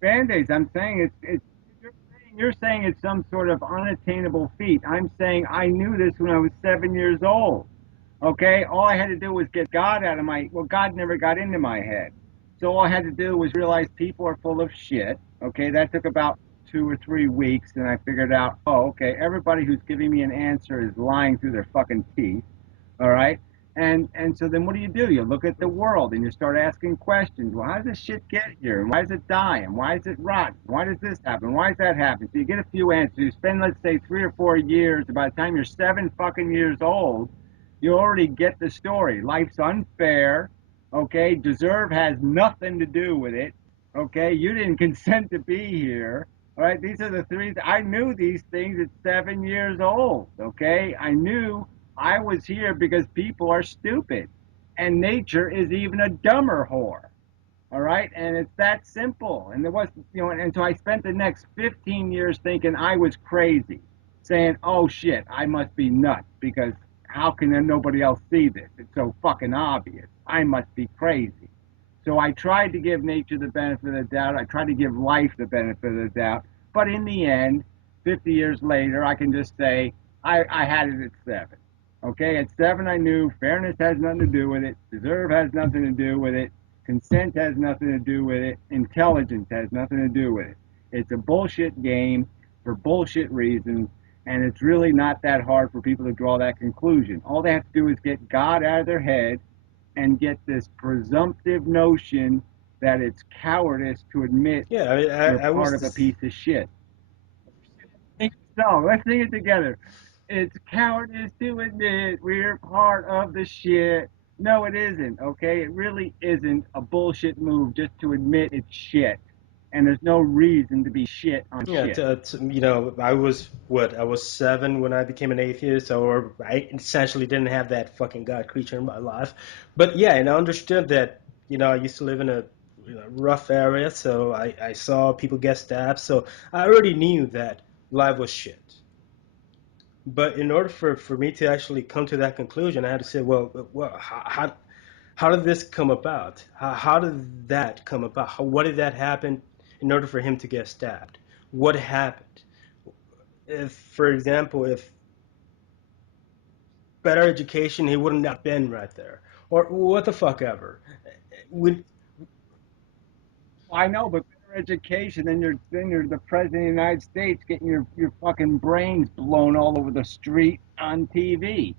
Band-aids. I'm saying it's you're saying it's some sort of unattainable feat. I'm saying I knew this when I was 7 years old. Okay, all I had to do was get God out of my. Well, God never got into my head, so all I had to do was realize people are full of shit. Okay, that took about 2 or 3 weeks, and I figured out, oh, okay, everybody who's giving me an answer is lying through their fucking teeth. All right. And so then what do? You look at the world and you start asking questions. Well, how does this shit get here? And why is it dying? Why is it rotten? Why does this happen? Why does that happen? So you get a few answers. You spend, let's say, 3 or 4 years. By the time you're 7 fucking years old, you already get the story. Life's unfair. Okay. Deserve has nothing to do with it. Okay. You didn't consent to be here. All right. These are the three. I knew these things at 7 years old. Okay. I knew I was here because people are stupid, and nature is even a dumber whore. All right, and it's that simple. And there was, and so I spent the next 15 years thinking I was crazy, saying, "Oh shit, I must be nuts because how can nobody else see this? It's so fucking obvious. I must be crazy." So I tried to give nature the benefit of the doubt. I tried to give life the benefit of the doubt. But in the end, 50 years later, I can just say I had it at 7. Okay, at 7, I knew fairness has nothing to do with it, deserve has nothing to do with it, consent has nothing to do with it, intelligence has nothing to do with it. It's a bullshit game for bullshit reasons, and it's really not that hard for people to draw that conclusion. All they have to do is get God out of their head and get this presumptive notion that it's cowardice to admit Yeah, I mean, you're I part was of a this. piece of shit. So let's sing it together. It's cowardice to admit we're part of the shit. No, it isn't. Okay, it really isn't a bullshit move just to admit it's shit, and there's no reason to be shit on Yeah, shit. I was what, I was 7 when I became an atheist, or I essentially didn't have that fucking God creature in my life. But yeah, and I understood that. I used to live in a rough area, so I saw people get stabbed, so I already knew that life was shit. But in order for me to actually come to that conclusion, I had to say, well, how did this come about? How did that come about? What did that happen in order for him to get stabbed? What happened? If, for example, if better education, he wouldn't have been right there, or what the fuck ever. Would I know, but better education, then you're the president of the United States getting your fucking brains blown all over the street on TV.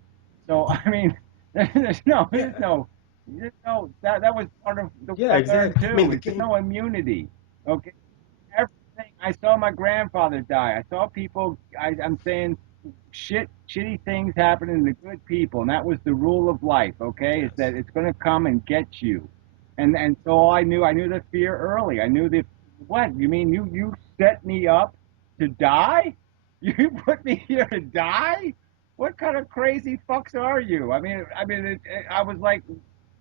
So I mean, there's no there's yeah, no that was part of the way yeah, I learned exactly. I mean, too. the There's game. no immunity. Okay, everything. I saw my grandfather die. I saw people. I'm saying shitty things happening to good people, and that was the rule of life. Okay, is Yes. that it's going to come and get you, and so I knew the fear early. I knew the what you mean. You set me up to die. You put me here to die. What kind of crazy fucks are you? I was like,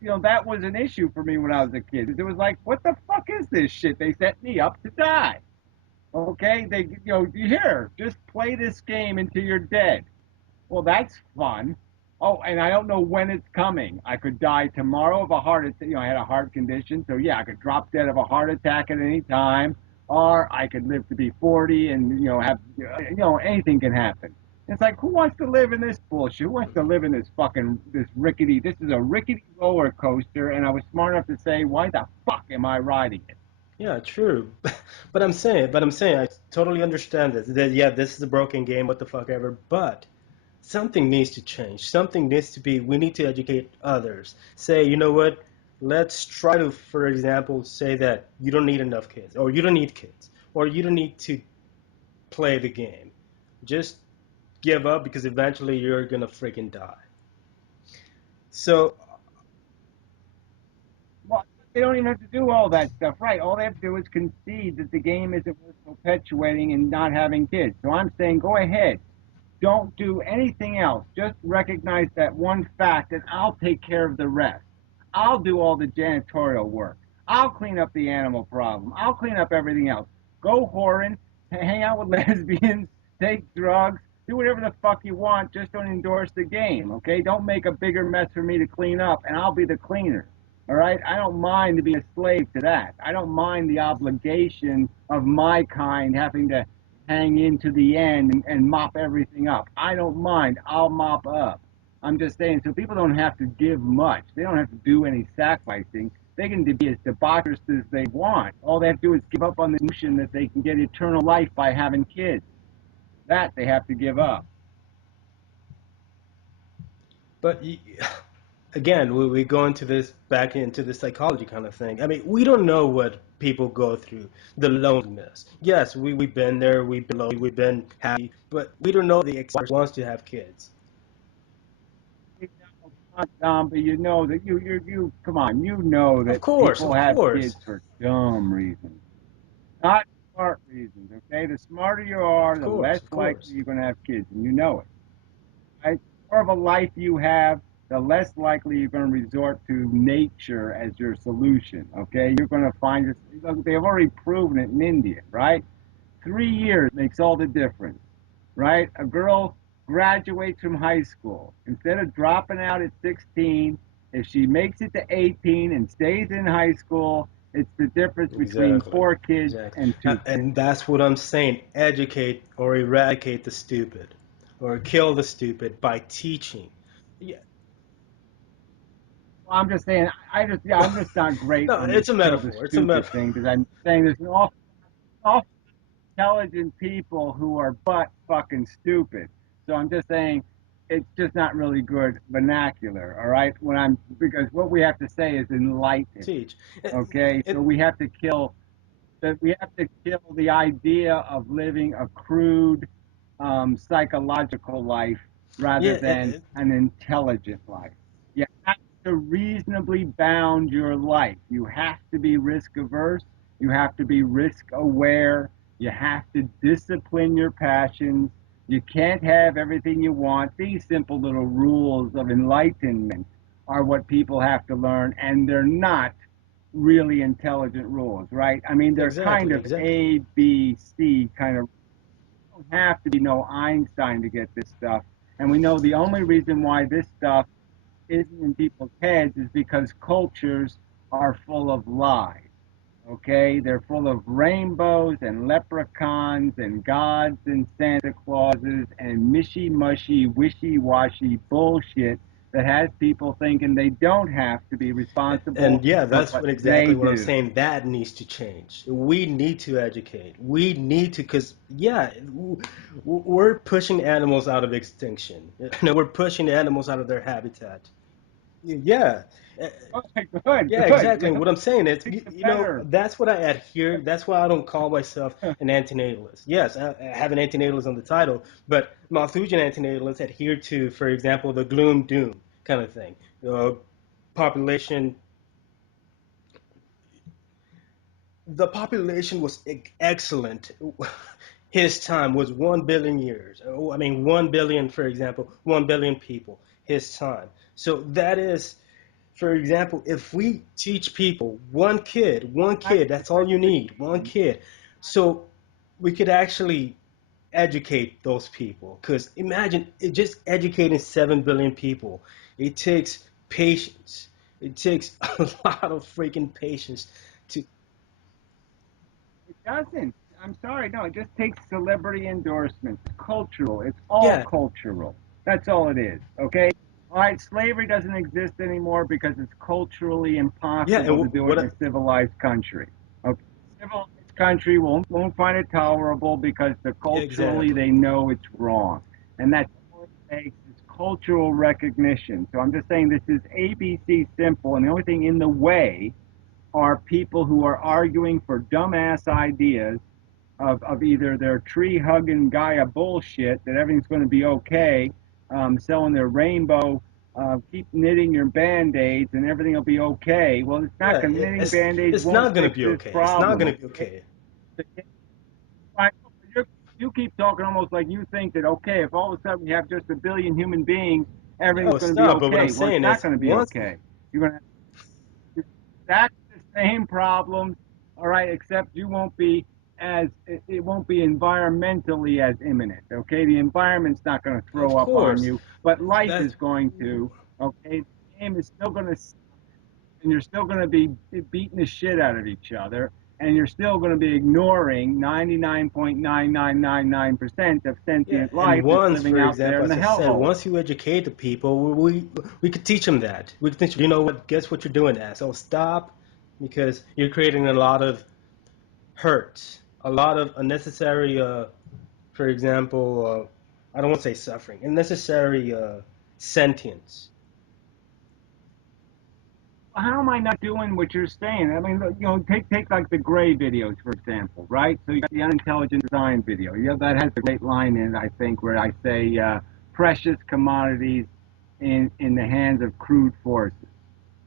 that was an issue for me when I was a kid. It was like, what the fuck is this shit? They set me up to die. Okay, here, just play this game until you're dead. Well, that's fun. Oh, and I don't know when it's coming. I could die tomorrow of a heart attack. I had a heart condition, so yeah, I could drop dead of a heart attack at any time, or I could live to be 40 and have anything can happen. It's like, who wants to live in this bullshit? Who wants to Mhm. live in this fucking this rickety? This is a rickety roller coaster, and I was smart enough to say, why the fuck am I riding it? Yeah, true. But I'm saying, I totally understand this. That yeah, this is a broken game. What the fuck ever. But something needs to change. Something needs to be. We need to educate others. Say, you know what? Let's try to, for example, say that you don't need enough kids, or you don't need kids, or you don't need to play the game. Just give up because eventually you're gonna freaking die. So, Well, they don't even have to do all that stuff, right? All they have to do is concede that the game isn't worth perpetuating and not having kids. So I'm saying go ahead. Don't do anything else. Just recognize that one fact, and I'll take care of the rest. I'll do all the janitorial work. I'll clean up the animal problem. I'll clean up everything else. Go whoring, hang out with lesbians, take drugs, do whatever the fuck you want. Just don't endorse the game, okay? Don't make a bigger mess for me to clean up, and I'll be the cleaner. All right, I don't mind to be a slave to that. I don't mind the obligation of my kind having to hang into the end and mop everything up. I don't mind. I'll mop up. I'm just saying, so people don't have to give much. They don't have to do any sacrificing. They can be as debaucherous as they want. All they have to do is give up on the notion that they can get eternal life by having kids. That they have to give up. but again, we go into this back into the psychology kind of thing. I mean, we don't know what people go through, the loneliness. Yes, we've been there, we've been lonely, we've been happy, but we don't know the expert wants to have kids. But you know that you come on, you know that people Of have kids course, for dumb reasons, not smart reasons. Okay, the smarter you of are, the course, less of likely course. you're going to have kids, and you know it. Right? The more of a life you have, the less likely you're going to resort to nature as your solution. Okay, you're going to find it. Look, they've already proven it in India, right? 3 years makes all the difference, right? A girl graduates from high school. Instead of dropping out at 16, if she makes it to 18 and stays in high school, it's the difference between Exactly, 4 kids exactly. and 2 kids. And that's what I'm saying. Educate or eradicate the stupid, or kill the stupid by teaching. Yeah, Well, I'm just saying, I'm just not great no, on this it's a kill the metaphor. It's a stupid metaphor. thing because I'm saying there's an awful intelligent people who are but fucking stupid. So I'm just saying it's just not really good vernacular, all right? When I'm because what we have to say is enlightened. Teach. Okay, so It, we have to kill the idea of living a crude psychological life rather yeah, than an intelligent life. You have to reasonably bound your life. You have to be risk averse. You have to be risk aware. You have to discipline your passions. You can't have everything you want. These simple little rules of enlightenment are what people have to learn, and they're not really intelligent rules, right? I mean, they're kind exactly, of exactly. A, B, C kind of. You don't have to be no Einstein to get this stuff. And we know the only reason why this stuff isn't in people's heads is because cultures are full of lies. Okay, they're full of rainbows and leprechauns and gods and Santa Clauses and mishy mushy, wishy washy bullshit that has people thinking they don't have to be responsible And yeah, for that's what what they exactly what I'm do. saying. That needs to change. We need to educate. We need to, because yeah, we're pushing animals out of extinction. We're pushing animals out of their habitat. Yeah, uh, Okay, good, yeah, good. exactly. And what I'm saying is, Makes it you know, better. that's what I adhere. That's why I don't call myself an antinatalist. Yes, I have an antinatalist on the title, but Malthusian antinatalists adhere to, for example, the gloom doom kind of thing. Uh, population the population was excellent. His time was 1 billion years. I mean, 1 billion, for example, 1 billion people, his time. So that is, for example, if we teach people one I kid, that's all agree you with need, one you. kid. So we could actually educate those people. Because imagine just educating 7 billion people. It takes patience. It takes a lot of freaking patience to, It doesn't. I'm sorry. No, it just takes celebrity endorsements. It's cultural. It's all yeah, cultural. That's all it is. Okay. All right. Slavery doesn't exist anymore because it's culturally yeah, and impossible to do it what in a civilized country. Okay. Civilized country won't find it tolerable because the culturally exactly. they know it's wrong, and that's all it takes is cultural recognition. So I'm just saying this is ABC simple, and the only thing in the way are people who are arguing for dumbass ideas of either their tree hugging Gaia bullshit that everything's going to be okay, selling their rainbow, keep knitting your band aids and everything will be okay. Well, it's not Yeah, going. Knitting band aids it's won't not gonna fix be this okay. It's not problem. gonna be Okay. okay. You keep talking almost like you think that okay, if all of a sudden we have just a billion human beings, everything's No, going it's to be not. But what I'm okay. Well, it's saying not is, going to be once, okay. You're going to have exactly the same problems, all right, except you won't be as it won't be environmentally as imminent. Okay, the environment's not going to of throw up on course, you, but life that's is going to. Okay, the game is still going to, and you're still going to be beating the shit out of each other, and you're still going to be ignoring 99.9999% of yeah. sentient And life that's once, living for out there example, in the as I said, hellhole. once you educate the people, we could teach them that. We could teach them, you know what? Guess what you're doing, asshole? Stop, because you're creating a lot of hurt, a lot of unnecessary. For example, I don't want to say suffering, unnecessary sentience. How am I not doing what you're saying? I mean, take like the gray videos for example, right? So you got the unintelligent design video. Yeah, that has a great line in it, I think, where I say, "Precious commodities in the hands of crude forces,"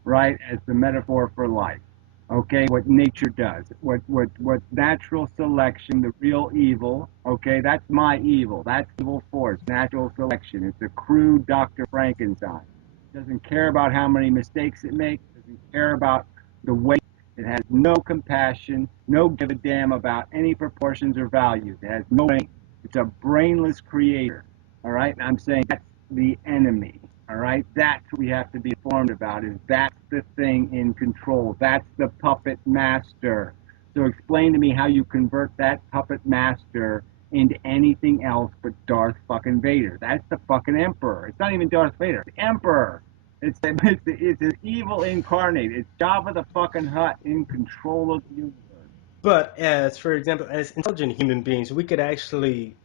right? As the metaphor for life. Okay, what nature does, what natural selection, the real evil. Okay, that's my evil. That's evil force, natural selection. It's a crude Dr. Frankenstein. Doesn't care about how many mistakes it makes. Doesn't care about the weight. It has no compassion, no give a damn about any proportions or values. It has no brain. It's a brainless creator. All right, and I'm saying that's the enemy. All right, that's what we have to be informed about. Is that's the thing in control? That's the puppet master. So explain to me how you convert that puppet master into anything else but Darth fucking Vader. That's the fucking Emperor. It's not even Darth Vader. It's Emperor. It's an evil incarnate. It's Jabba the fucking Hutt in control of the universe. But as, for example, as intelligent human beings, we could actually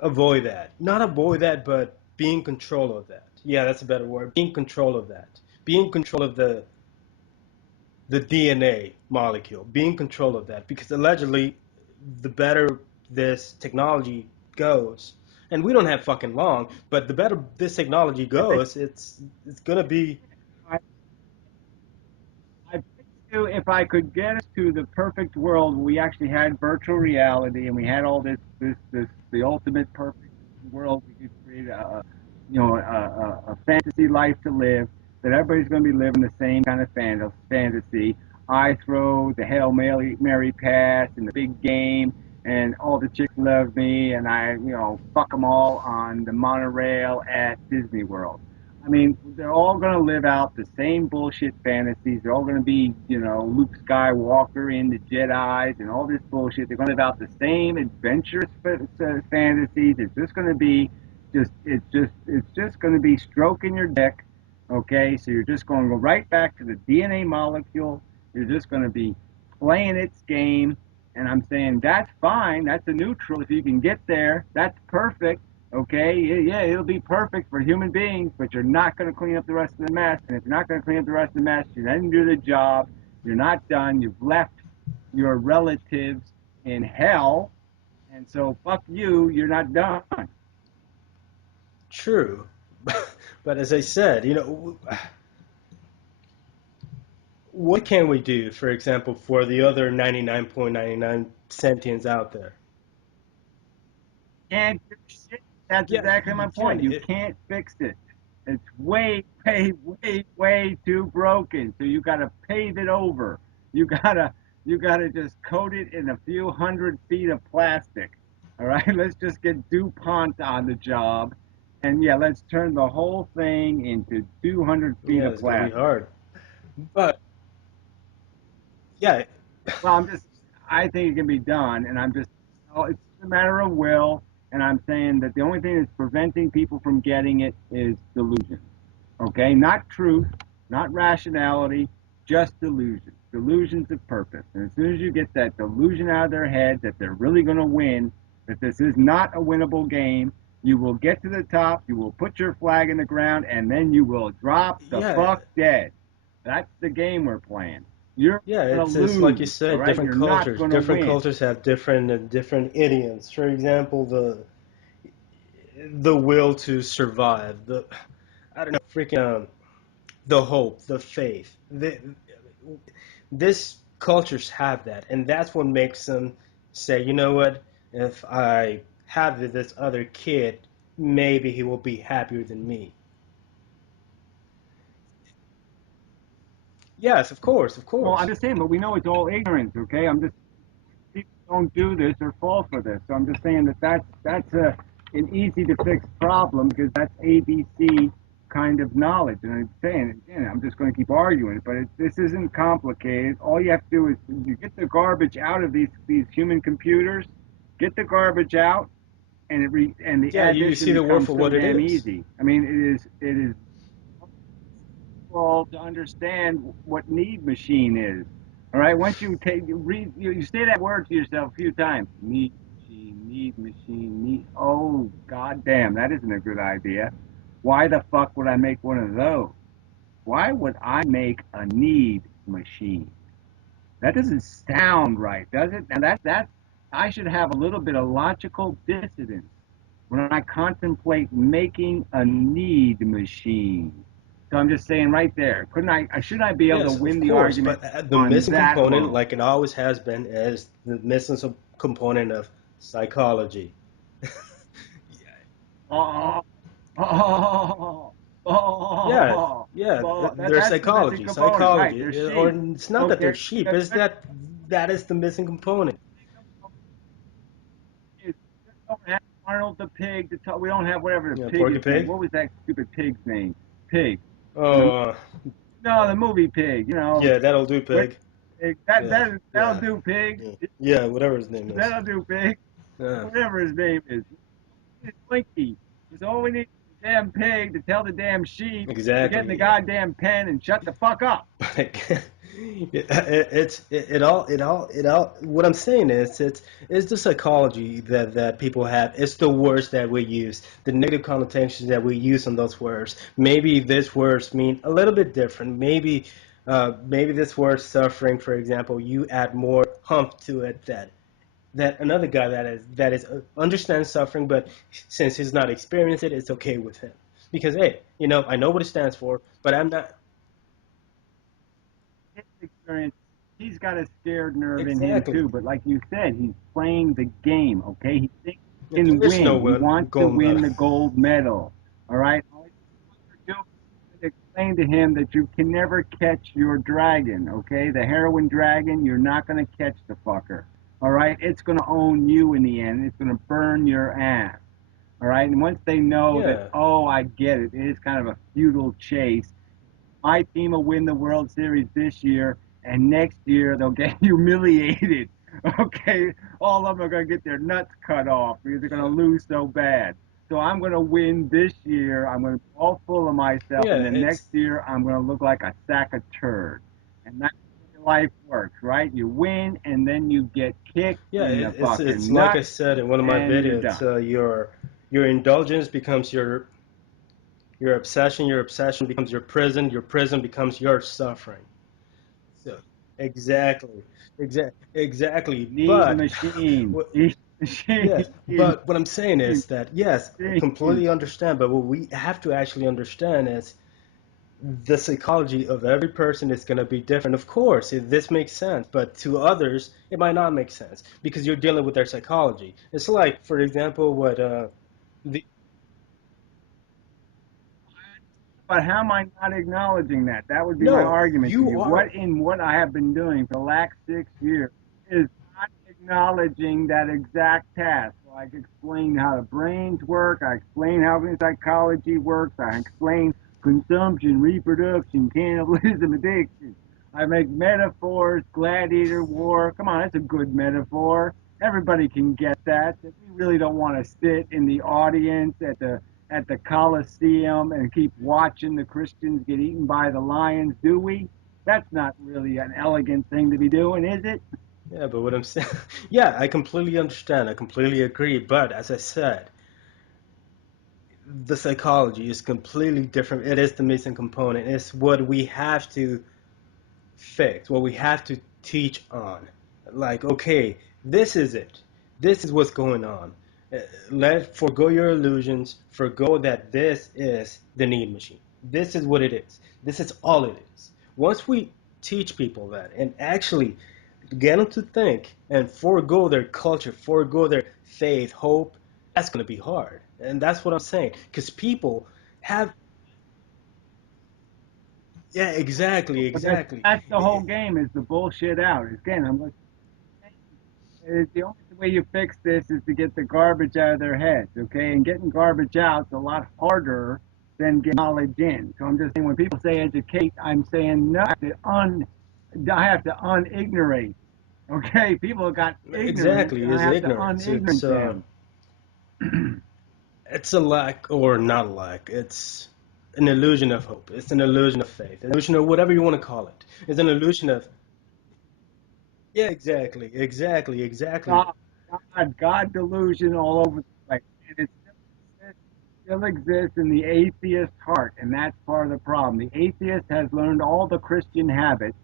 avoid that. Not avoid that, but be in control of that. Yeah, that's a better word. Be in control of that. Be in control of the DNA molecule. Be in control of that, because allegedly, the better this technology goes, and we don't have fucking long, but the better this technology I bet goes, it's gonna be. I I bet you if I could get us to the perfect world where we actually had virtual reality and we had all this the ultimate perfect world, we could create a fantasy life to live, that everybody's going to be living the same kind of fantasy. I throw the Hail Mary pass and the big game, and all the chicks love me, and I fuck them all on the monorail at Disney World. I mean, they're all going to live out the same bullshit fantasies. They're all going to be, Luke Skywalker in the Jedi's and all this bullshit. They're going to live out the same adventurous fantasies. It's just going to be it's just going to be stroking your dick. Okay, so you're just going to go right back to the DNA molecule. You're just going to be playing its game. And I'm saying that's fine. That's a neutral. If you can get there, that's perfect. Okay, yeah, it'll be perfect for human beings, but you're not going to clean up the rest of the mess. And if you're not going to clean up the rest of the mess, you didn't do the job. You're not done. You've left your relatives in hell. And so, fuck you, you're not done. True. But as I said, what can we do, for example, for the other 99.99 sentients out there? Can't do shit. That's Yeah, exactly my you can. point. You can't fix it. It's way, way, way, way too broken. So you got to pave it over. You gotta, you gotta just coat it in a few 100 feet of plastic. All right, let's just get DuPont on the job, and yeah, let's turn the whole thing into 200 feet Yeah, of it's gonna be plastic. hard. But yeah, Well, I think it can be done, and it's a matter of will, and I'm saying that the only thing that's preventing people from getting it is delusion. Okay, not truth, not rationality, just delusion. Delusions of purpose. And as soon as you get that delusion out of their head that they're really going to win, that this is not a winnable game, you will get to the top, you will put your flag in the ground, and then you will drop the yeah, fuck dead. That's the game we're playing. You're Yeah, going to it's like you lose, all said, right? different You're not cultures. going to Different win. cultures have different idioms. For example, the will to survive, the I don't know, freaking the hope, the faith. This cultures have that, and that's what makes them say, you know what? If I have this other kid, maybe he will be happier than me. Yes, of course, of Well, I'm course. just saying, but we know it's all ignorance, okay? I'm just people don't do this or fall for this. So I'm just saying that that's an easy to fix problem because that's ABC kind of knowledge. And I'm saying again, I'm just going to keep arguing it, but this isn't complicated. All you have to do is you get the garbage out of these human computers, get the garbage out, and and the Yeah, you see addition the world becomes for so what it damn is. easy. I mean, it is all to understand what need machine is. All right. Once you take read, you say that word to yourself a few times. Need machine, need. Oh, goddamn, that isn't a good idea. Why the fuck would I make one of those? Why would I make a need machine? That doesn't sound right, does it? And that I should have a little bit of logical dissonance when I contemplate making a need machine. So I'm just saying right there, couldn't I should I be able to Yes, of win the course, argument but the on missing that component, alone? like it always has been, is the missing component of psychology. Oh, oh, Yeah, oh, yeah, that they're that's the missing psychology, component, right? They're or sheep. it's not that they're Okay, sheep, it's that that is the missing component. we don't have Arnold the pig to talk. We don't have whatever the You know, pig Porky is named. Pig. What was that stupid pig's name? Pig. Oh, No, the movie Pig. yeah, that'll do, What Pig. pig? Yeah, That'll yeah, do, Pig. yeah, yeah, whatever his name is. That'll do, Pig. Yeah, Whatever his name is. It's Blinky. That's all we need is the damn pig to tell the damn sheep to get in the exactly. goddamn pen and shut the fuck up. It all. What I'm saying is, it's the psychology that people have. It's the words that we use, the negative connotations that we use on those words. Maybe these words mean a little bit different. Maybe this word suffering, for example, you add more hump to it that another guy that is understands suffering, but since he's not experienced it, it's okay with him because hey, I know what it stands for, but I'm not His experience, he's got a scared nerve in him exactly. too. But like you said, he's playing the game. Okay, he thinks Yeah, he can there is no win. He wants to gold win medal. the gold medal. All right. All you're doing is explain to him that you can never catch your dragon. Okay, the heroin dragon, you're not going to catch the fucker. All right, it's going to own you in the end. It's going to burn your ass. All right. And once they know that, Yeah, oh, I get it, it is kind of a futile chase. My team will win the World Series this year, and next year they'll get humiliated. Okay. All of them are going to get their nuts cut off because they're going to yeah, lose so bad. So I'm going to win this year. I'm going to be all full of myself, yeah. and then next year I'm going to look like a sack of turd. And that's the way life works, right? You win, and then you get kicked Yeah, in the it's fucking like nuts, I said in one of my and you're videos. done. Your indulgence becomes your obsession. Your obsession becomes your prison becomes your suffering. So exactly, exactly. Need But machine. what, Need machine. yes, Need but what I'm saying is that yes, I machine. completely understand. But what we have to actually understand is the psychology of every person is going to be different. Of course, this makes sense, but to others, it might not make sense because you're dealing with their psychology. It's like, for example, what the But how am I not acknowledging that? That would be my no, argument to you you. are What I have been doing for the last 6 years is not acknowledging that exact task. So I explain how the brains work. I explain how psychology works. I explain consumption, reproduction, cannibalism, addiction. I make metaphors, gladiator war. Come on, that's a good metaphor. Everybody can get that. That we really don't want to sit in the audience at the Colosseum and keep watching the Christians get eaten by the lions, do we? That's not really an elegant thing to be doing, is it? yeah, but what I'm saying, yeah, I completely understand. I completely agree. But as I said, the psychology is completely different. It is the missing component. It's what we have to fix, what we have to teach on. Like, okay, this is it. This is what's going on. Uh, Let forego your illusions. Forgo that this is the need machine. This is what it is. This is all it is. Once we teach people that and actually get them to think and forego their culture, forego their faith, hope, that's going to be hard. And that's what I'm saying. Because people have, yeah, exactly, But exactly. that's the whole game is the bullshit out. Again, I'm like, the only way you fix this is to get the garbage out of their heads, okay? And getting garbage out is a lot harder than getting knowledge in. So I'm just saying when people say educate, I'm saying no, I have to unignorate. Okay, people have got ignorant, Exactly, and I is have to ignorance. unignorant them. It's a lack or not a lack. It's an illusion of hope. It's an illusion of faith. An illusion of whatever you want to call it. It's an illusion of, yeah, exactly, exactly, exactly. God, God delusion all over the place, and it still exists in the atheist heart, and that's part of the problem. The atheist has learned all the Christian habits.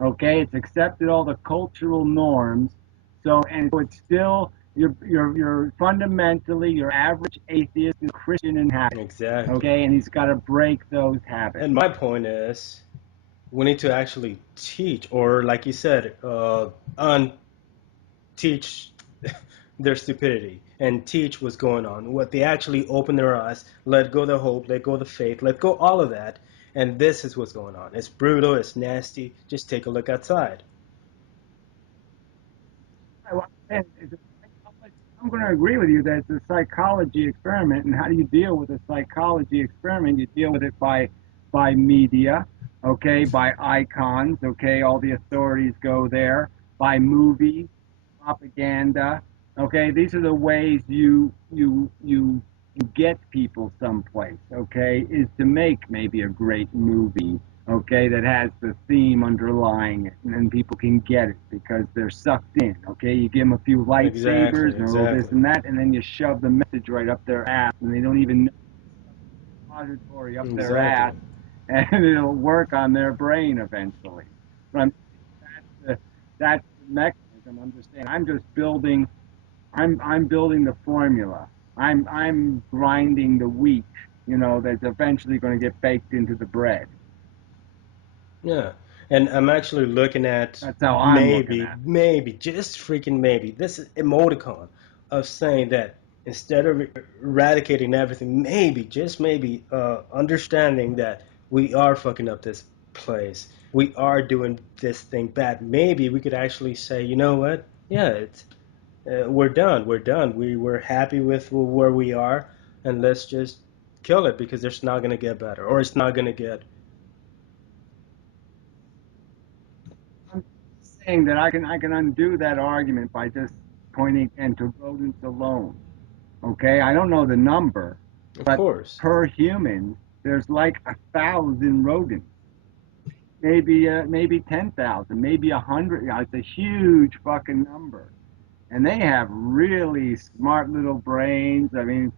Okay, it's accepted all the cultural norms. So, and so it's still you're fundamentally your average atheist is Christian in habit. Exactly. Okay, and he's got to break those habits. And my point is, we need to actually teach, or like you said, unteach their stupidity and teach what's going on. What they actually open their eyes, let go the hope, let go the faith, let go all of that, and this is what's going on. It's brutal, it's nasty. Just take a look outside. I'm going to agree with you that it's a psychology experiment. And how do you deal with a psychology experiment? You deal with it by media, okay, by icons, okay. All the authorities go there, by movies, propaganda, okay. These are the ways you get people someplace, okay, is to make maybe a great movie, okay, that has the theme underlying it, and then people can get it because they're sucked in, okay. You give them a few Exactly, lightsabers and a little this exactly, and that, and then you shove the message right up their ass, and they don't even know repository up their exactly. ass, and it'll work on their brain eventually. But that's the mechanism. I'm just saying. I'm building the formula. I'm grinding the wheat, that's eventually going to get baked into the bread. Yeah. And I'm actually looking at That's how I'm looking maybe, at it. maybe, just freaking maybe, this emoticon of saying that instead of eradicating everything, maybe, just maybe, understanding that we are fucking up this place, we are doing this thing bad. Maybe we could actually say, you know what? Yeah, we're done. We're done. We're happy with where we are, and let's just kill it because it's not gonna get better, or it's not gonna get I'm saying that I can undo that argument by just pointing and to rodents alone. Okay, I don't know the number, of but course. per human, there's like 1,000 rodents. Maybe 10,000, maybe 100. It's a huge fucking number, and they have really smart little brains. I mean,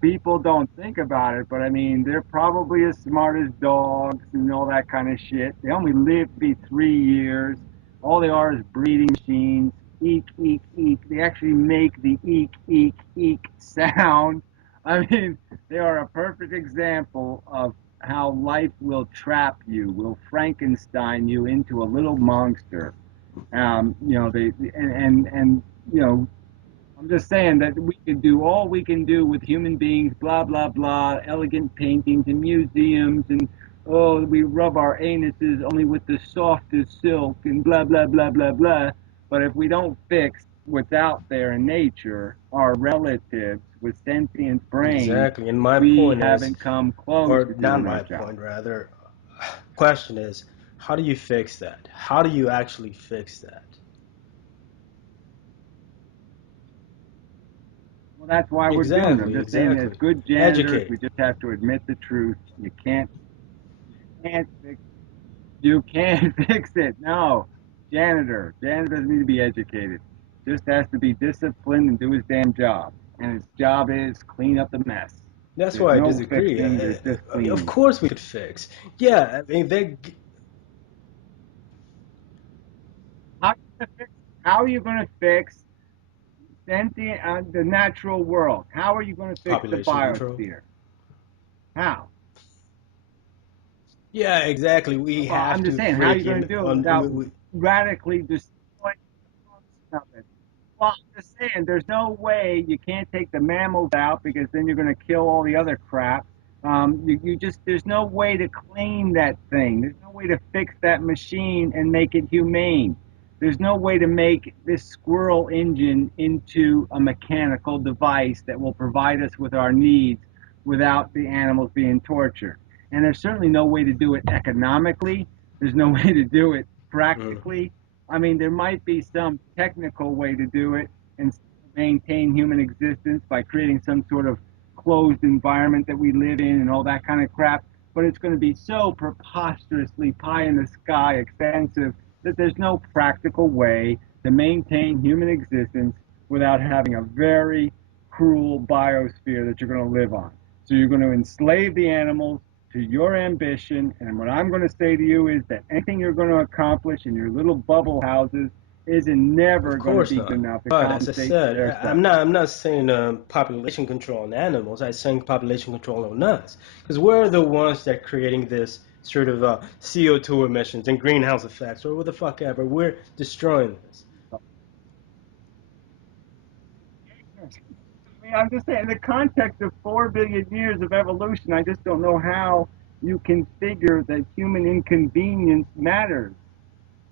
people don't think about it, but I mean, they're probably as smart as dogs and all that kind of shit. They only live to be 3 years. All they are is breeding machines. Eek, eek, eek. They actually make the eek, eek, eek sound. I mean, they are a perfect example of how life will trap you, will Frankenstein you into a little monster. And I'm just saying that we can do all we can do with human beings, blah blah blah, elegant paintings and museums, and oh, we rub our anuses only with the softest silk, and blah blah blah blah blah. But if we don't fix what's out there in nature, our relatives with sentient brains, Exactly. And my we point is, haven't come close or to not doing our my job. point, rather, question is, how do you fix that? How do you actually fix that? Well, that's why we're doing it. I'm Exactly, just saying, as exactly. good janitors, Educate. we just have to admit the truth. You can't fix You can't fix it. No. Janitor doesn't need to be educated. Just has to be disciplined and do his damn job. And his job is clean up the mess. That's There's why I no disagree. fixing, there's just Of cleaning. course we could fix. Yeah, I mean, they How are you going to fix the natural world? How are you going to fix the Population control. biosphere? How? Yeah, exactly. We Well, have I'm just to saying, how are you going freaking to do it on. without radically destroying the function of it? Well, I'm just saying, there's no way you can't take the mammals out because then you're going to kill all the other crap. You just there's no way to clean that thing. There's no way to fix that machine and make it humane. There's no way to make this squirrel engine into a mechanical device that will provide us with our needs without the animals being tortured. And there's certainly no way to do it economically. There's no way to do it Mm, practically. I mean, there might be some technical way to do it and still maintain human existence by creating some sort of closed environment that we live in and all that kind of crap. But it's going to be so preposterously pie in the sky expensive that there's no practical way to maintain human existence without having a very cruel biosphere that you're going to live on. So you're going to enslave the animals to your ambition. And what I'm going to say to you is that anything you're going to accomplish in your little bubble houses isn't of never going to course be good not. enough to But as I compensate for said, their I'm suffering. not. I'm not saying population control on animals. I'm saying population control on us, because we're the ones that creating this sort of CO2 emissions and greenhouse effects, or what the fuck ever. We're destroying this. I mean, I'm just saying, in the context of 4 billion years of evolution, I just don't know how you can figure that human inconvenience matters.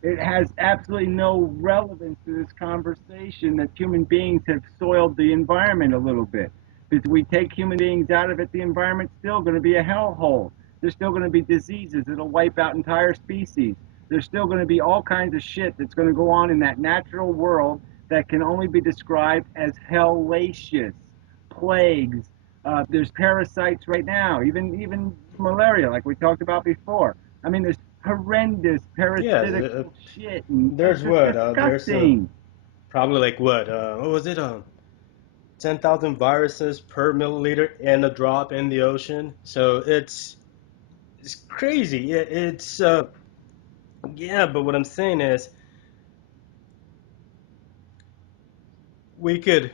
It has absolutely no relevance to this conversation that human beings have soiled the environment a little bit. Because we take human beings out of it, the environment's still going to be a hellhole. There's still going to be diseases that'll wipe out entire species. There's still going to be all kinds of shit that's going to go on in that natural world that can only be described as hellacious, plagues. There's parasites right now, even malaria, like we talked about before. I mean, there's horrendous Yeah, parasitical shit, and it's there's just what? There's disgusting. probably like what? What was it? 10,000 viruses per milliliter and a drop in the ocean. So it's crazy. It's yeah, but what I'm saying is we could.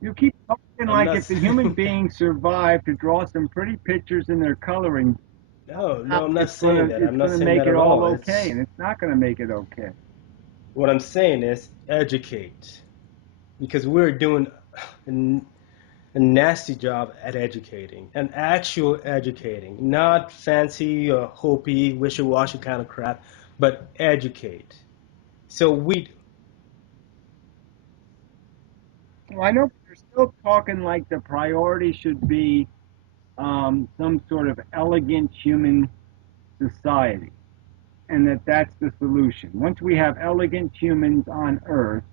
You keep talking I'm like not if the human saying that. being survived to draw some pretty pictures in their coloring, No, how no, I'm not saying that. it's I'm not gonna saying make that it at all all. okay, It's and it's not gonna make it okay. what I'm saying is educate because we're doing a, a nasty job at educating, an actual educating, not fancy, hopey, wishy-washy kind of crap, but educate. So we, Well, I know, but they're still talking like the priority should be some sort of elegant human society, and that's the solution. Once we have elegant humans on Earth,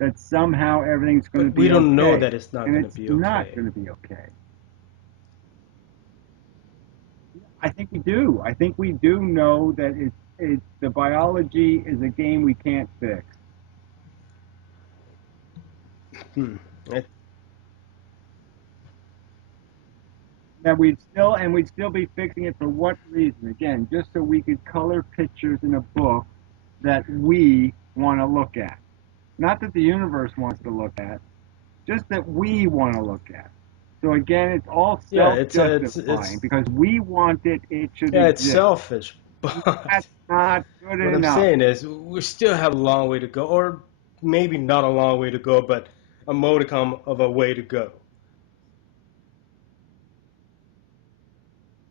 that somehow everything's going to but we be don't know okay. that it's not And going to it's be not okay. going to be okay. I think we do. I think we do know that it's the biology is a game we can't fix. Hmm. That we'd still be fixing it for what reason? Again, just so we could color pictures in a book that we want to look at. Not that the universe wants to look at, just that we want to look at. So again, it's all Yeah, self-justifying it's because we want it, it should yeah, it's exist. selfish, but That's not good what I'm enough. saying is we still have a long way to go, or maybe not a long way to go, but a modicum of a way to go.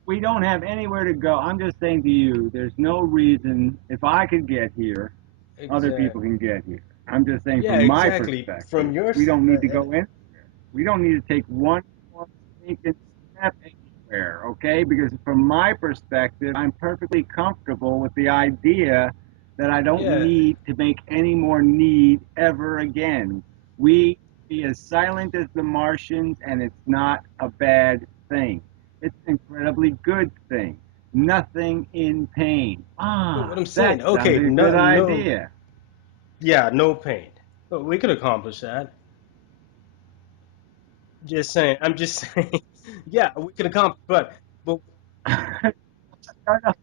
We don't have anywhere to go. I'm just saying to you, there's no reason if I could get here, other people Exactly. can get here. I'm just saying Yeah, from my exactly. perspective, From your we don't need to go in. We don't need to take one more stinking step anywhere, okay? Because from my perspective, I'm perfectly comfortable with the idea that I don't yeah, need to make any more need ever again. We be as silent as the Martians, and it's not a bad thing. It's an incredibly good thing. Nothing in pain. but what Ah, I'm that saying, sounds okay, like a good no, no, idea. yeah, no pain. But we could accomplish that. Just saying. I'm just saying. Yeah, we could accomplish, but No, no,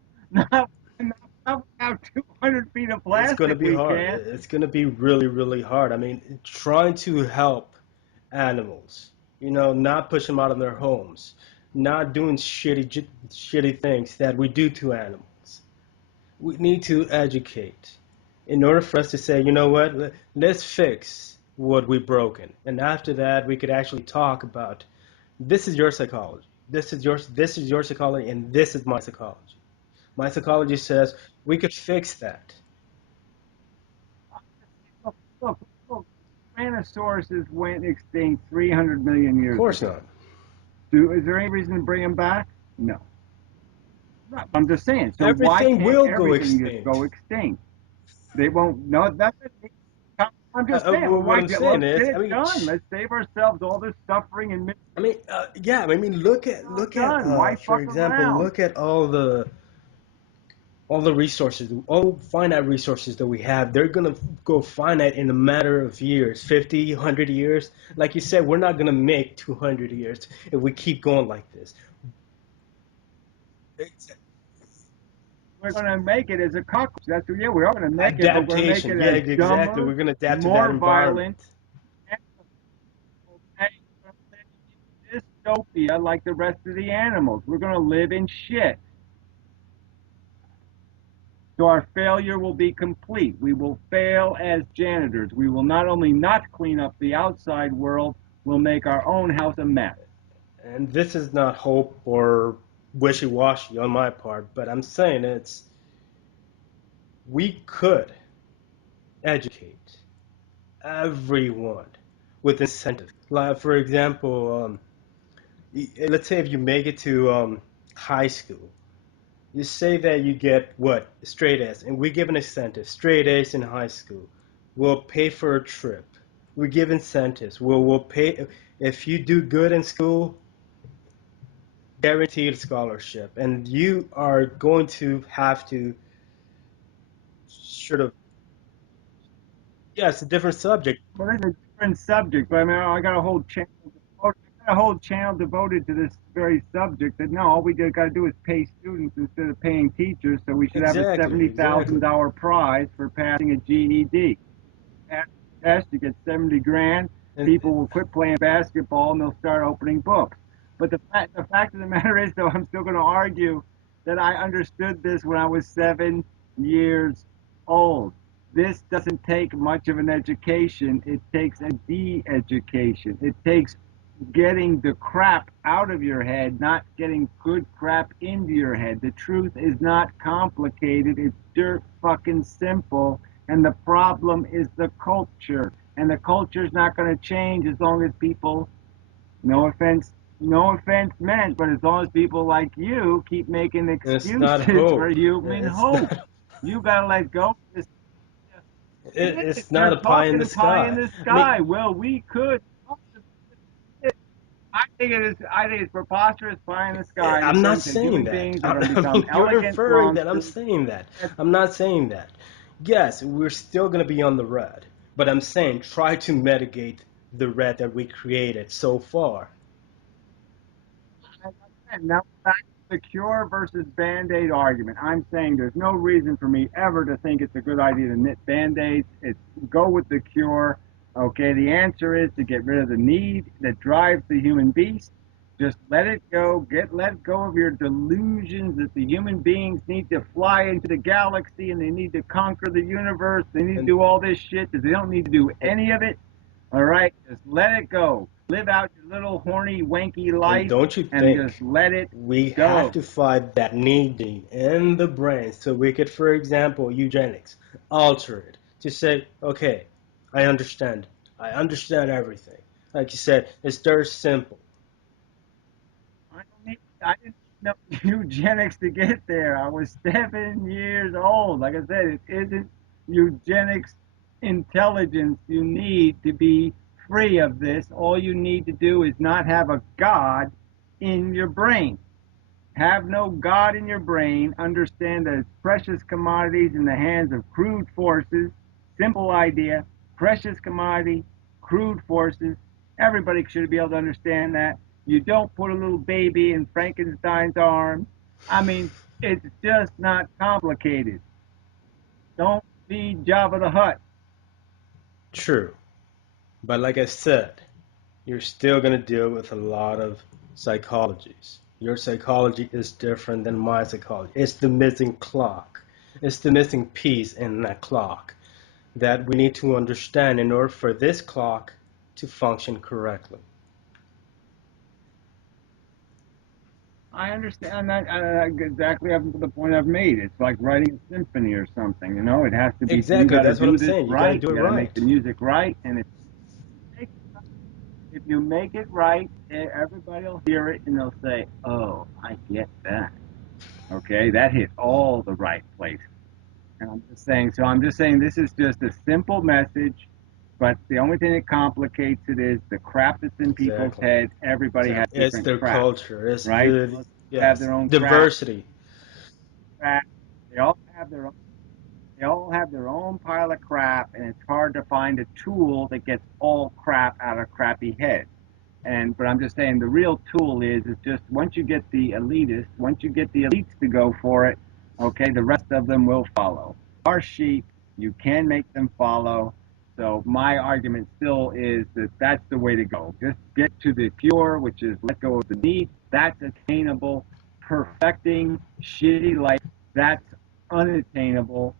not without 200 feet of It's going to plastic, be we hard. can't. It's going to be really, really hard. I mean, trying to help animals, not push them out of their homes, not doing shitty things that we do to animals. We need to educate in order for us to say, you know what, let's fix what we've broken. And after that, we could actually talk about this is your psychology. This is your psychology and this is my psychology. My psychology says we could fix that. Look, look, look. Tyrannosauruses went extinct 300 million Of years course ago. not. Is there any reason to bring them back? No. Not. I'm just saying. So why Everything can't will go everything just go extinct. extinct? They won't. No, that's it. I'm just saying. Well, What why I'm get? saying Let's get is, I it mean, done. Let's save ourselves all this suffering and misery. yeah, I mean, Not look at, done. Why for fuck example, around? look at all the resources, all finite resources that we have. They're gonna go finite in a matter of years, 50, 100 years. Like you said, we're not gonna make 200 years if we keep going like this. It's We're going to make it as a cockroach. That's what, yeah, we are going to make it, but we're going to make adaptation. it Yeah, as exactly. dumber, We're gonna adapt to that more environment. violent. Okay? We're going to live in dystopia like the rest of the animals. We're going to live in shit. So our failure will be complete. We will fail as janitors. We will not only not clean up the outside world, we'll make our own house a mess. And this is not hope or wishy-washy on my part, but I'm saying we could educate everyone with incentive. Like for example, let's say if you make it to high school, you say that you get what straight A's, and we give an incentive. Straight A's in high school, we'll pay for a trip. We give incentives. We'll pay if you do good in school, guaranteed scholarship, and you are going to have to sort of yeah, it's a different subject. Well, this is a different subject, but I mean, I got a whole channel devoted. I got a whole channel devoted to this very subject. That no, all we got to do is pay students instead of paying teachers. So we should have a Exactly, exactly. $70,000 prize for passing a GED. Pass the test, you get 70 grand. And People will quit playing basketball and they'll start opening books. But the fact of the matter is, though, I'm still going to argue that I understood this when I was 7 years old. This doesn't take much of an education. It takes a de-education. It takes getting the crap out of your head, not getting good crap into your head. The truth is not complicated. It's dirt fucking simple. And the problem is the culture. And the culture is not going to change as long as people, no offense, no offense meant, but as long as people like you keep making it's not excuses for hope. human It's hope. not. You got to let go of this. It's not You're a pie in the talking pie in sky. the I mean, sky. Well, we could. I think it is. I think it's preposterous pie in the sky to I'm not think that saying human that. beings are going to I become mean, you're elegant inferring that I'm monsters. saying that. I'm not saying that. Yes, we're still going to be on the red, but I'm saying try to mitigate the red that we created so far. As I said, now back to the cure versus band-aid argument. I'm saying there's no reason for me ever to think it's a good idea to knit band-aids. It's go with the cure. Okay, the answer is to get rid of the need that drives the human beast. Just let it go. Let go of your delusions that the human beings need to fly into the galaxy and they need to conquer the universe. They need to And do all this shit because they don't need to do any of it. All right, just let it go. Live out your little horny, wanky and life don't you and just think let it we have go. to fight that need in the brain so we could, for example, eugenics, alter it to say, okay, I understand. I understand everything. Like you said, it's very simple. I didn't know eugenics to get there. I was 7 years old. Like I said, it isn't eugenics intelligence you need to be free of this. All you need to do is not have a God in your brain. Have no God in your brain. Understand that it's precious commodities in the hands of crude forces. Simple idea. Precious commodity, crude forces. Everybody should be able to understand that. You don't put a little baby in Frankenstein's arms. I mean, it's just not complicated. Don't feed Jabba the Hutt. True. But like I said, you're still going to deal with a lot of psychologies. Your psychology is different than my psychology. It's the missing clock. It's the missing piece in that clock that we need to understand in order for this clock to function correctly. I understand that exactly up to the point I've made. It's like writing a symphony or something. You know, it has to be. You Exactly, got to that's what do I'm this saying. You got to right. do it You got to make right. the music right, and make if you make it right, everybody will hear it and they'll say, "Oh, I get that." Okay, that hit all the right places. And I'm just saying. So I'm just saying this is just a simple message, but the only thing that complicates it is the crap that's in people's Exactly. heads. Everybody has Exactly. It's different their crap, culture. It's right? the Most people have yes, their own crap. diversity. crap. They all have their own. They all have their own pile of crap, and it's hard to find a tool that gets all crap out of crappy heads. And but I'm just saying the real tool is just once you get the elitists, once you get the elites to go for it, okay, the rest of them will follow. Our sheep, you can make them follow. So my argument still is that that's the way to go. Just get to the pure, which is let go of the need. That's attainable. Perfecting shitty life, that's unattainable,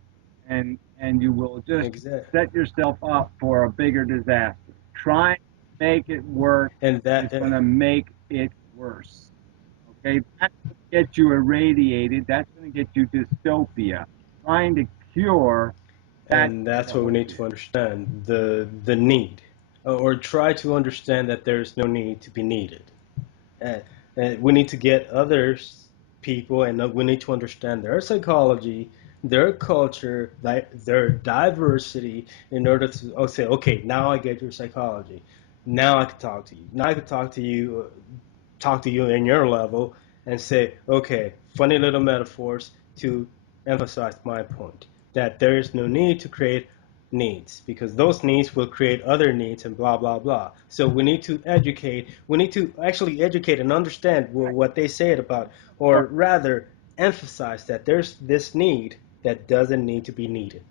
and you will just Exactly. set yourself up for a bigger disaster. Trying to make it work And is that going to make it worse. Okay, that's going to get you irradiated. That's going to get you dystopia. Trying to cure, that's and where that's the what we need horseshit to is. understand the need, or try to understand that there's no need to be needed. And, and we need to get others people, and we need to understand their psychology, their culture, their diversity, in order to say, okay, now I get your psychology. Now I can talk to you. Now I can talk to you in your level and say, okay, funny little metaphors to emphasize my point that there is no need to create needs because those needs will create other needs and blah blah blah. So we need to educate. We need to actually educate and understand what they say it about, or rather emphasize that there's this need that doesn't need to be needed.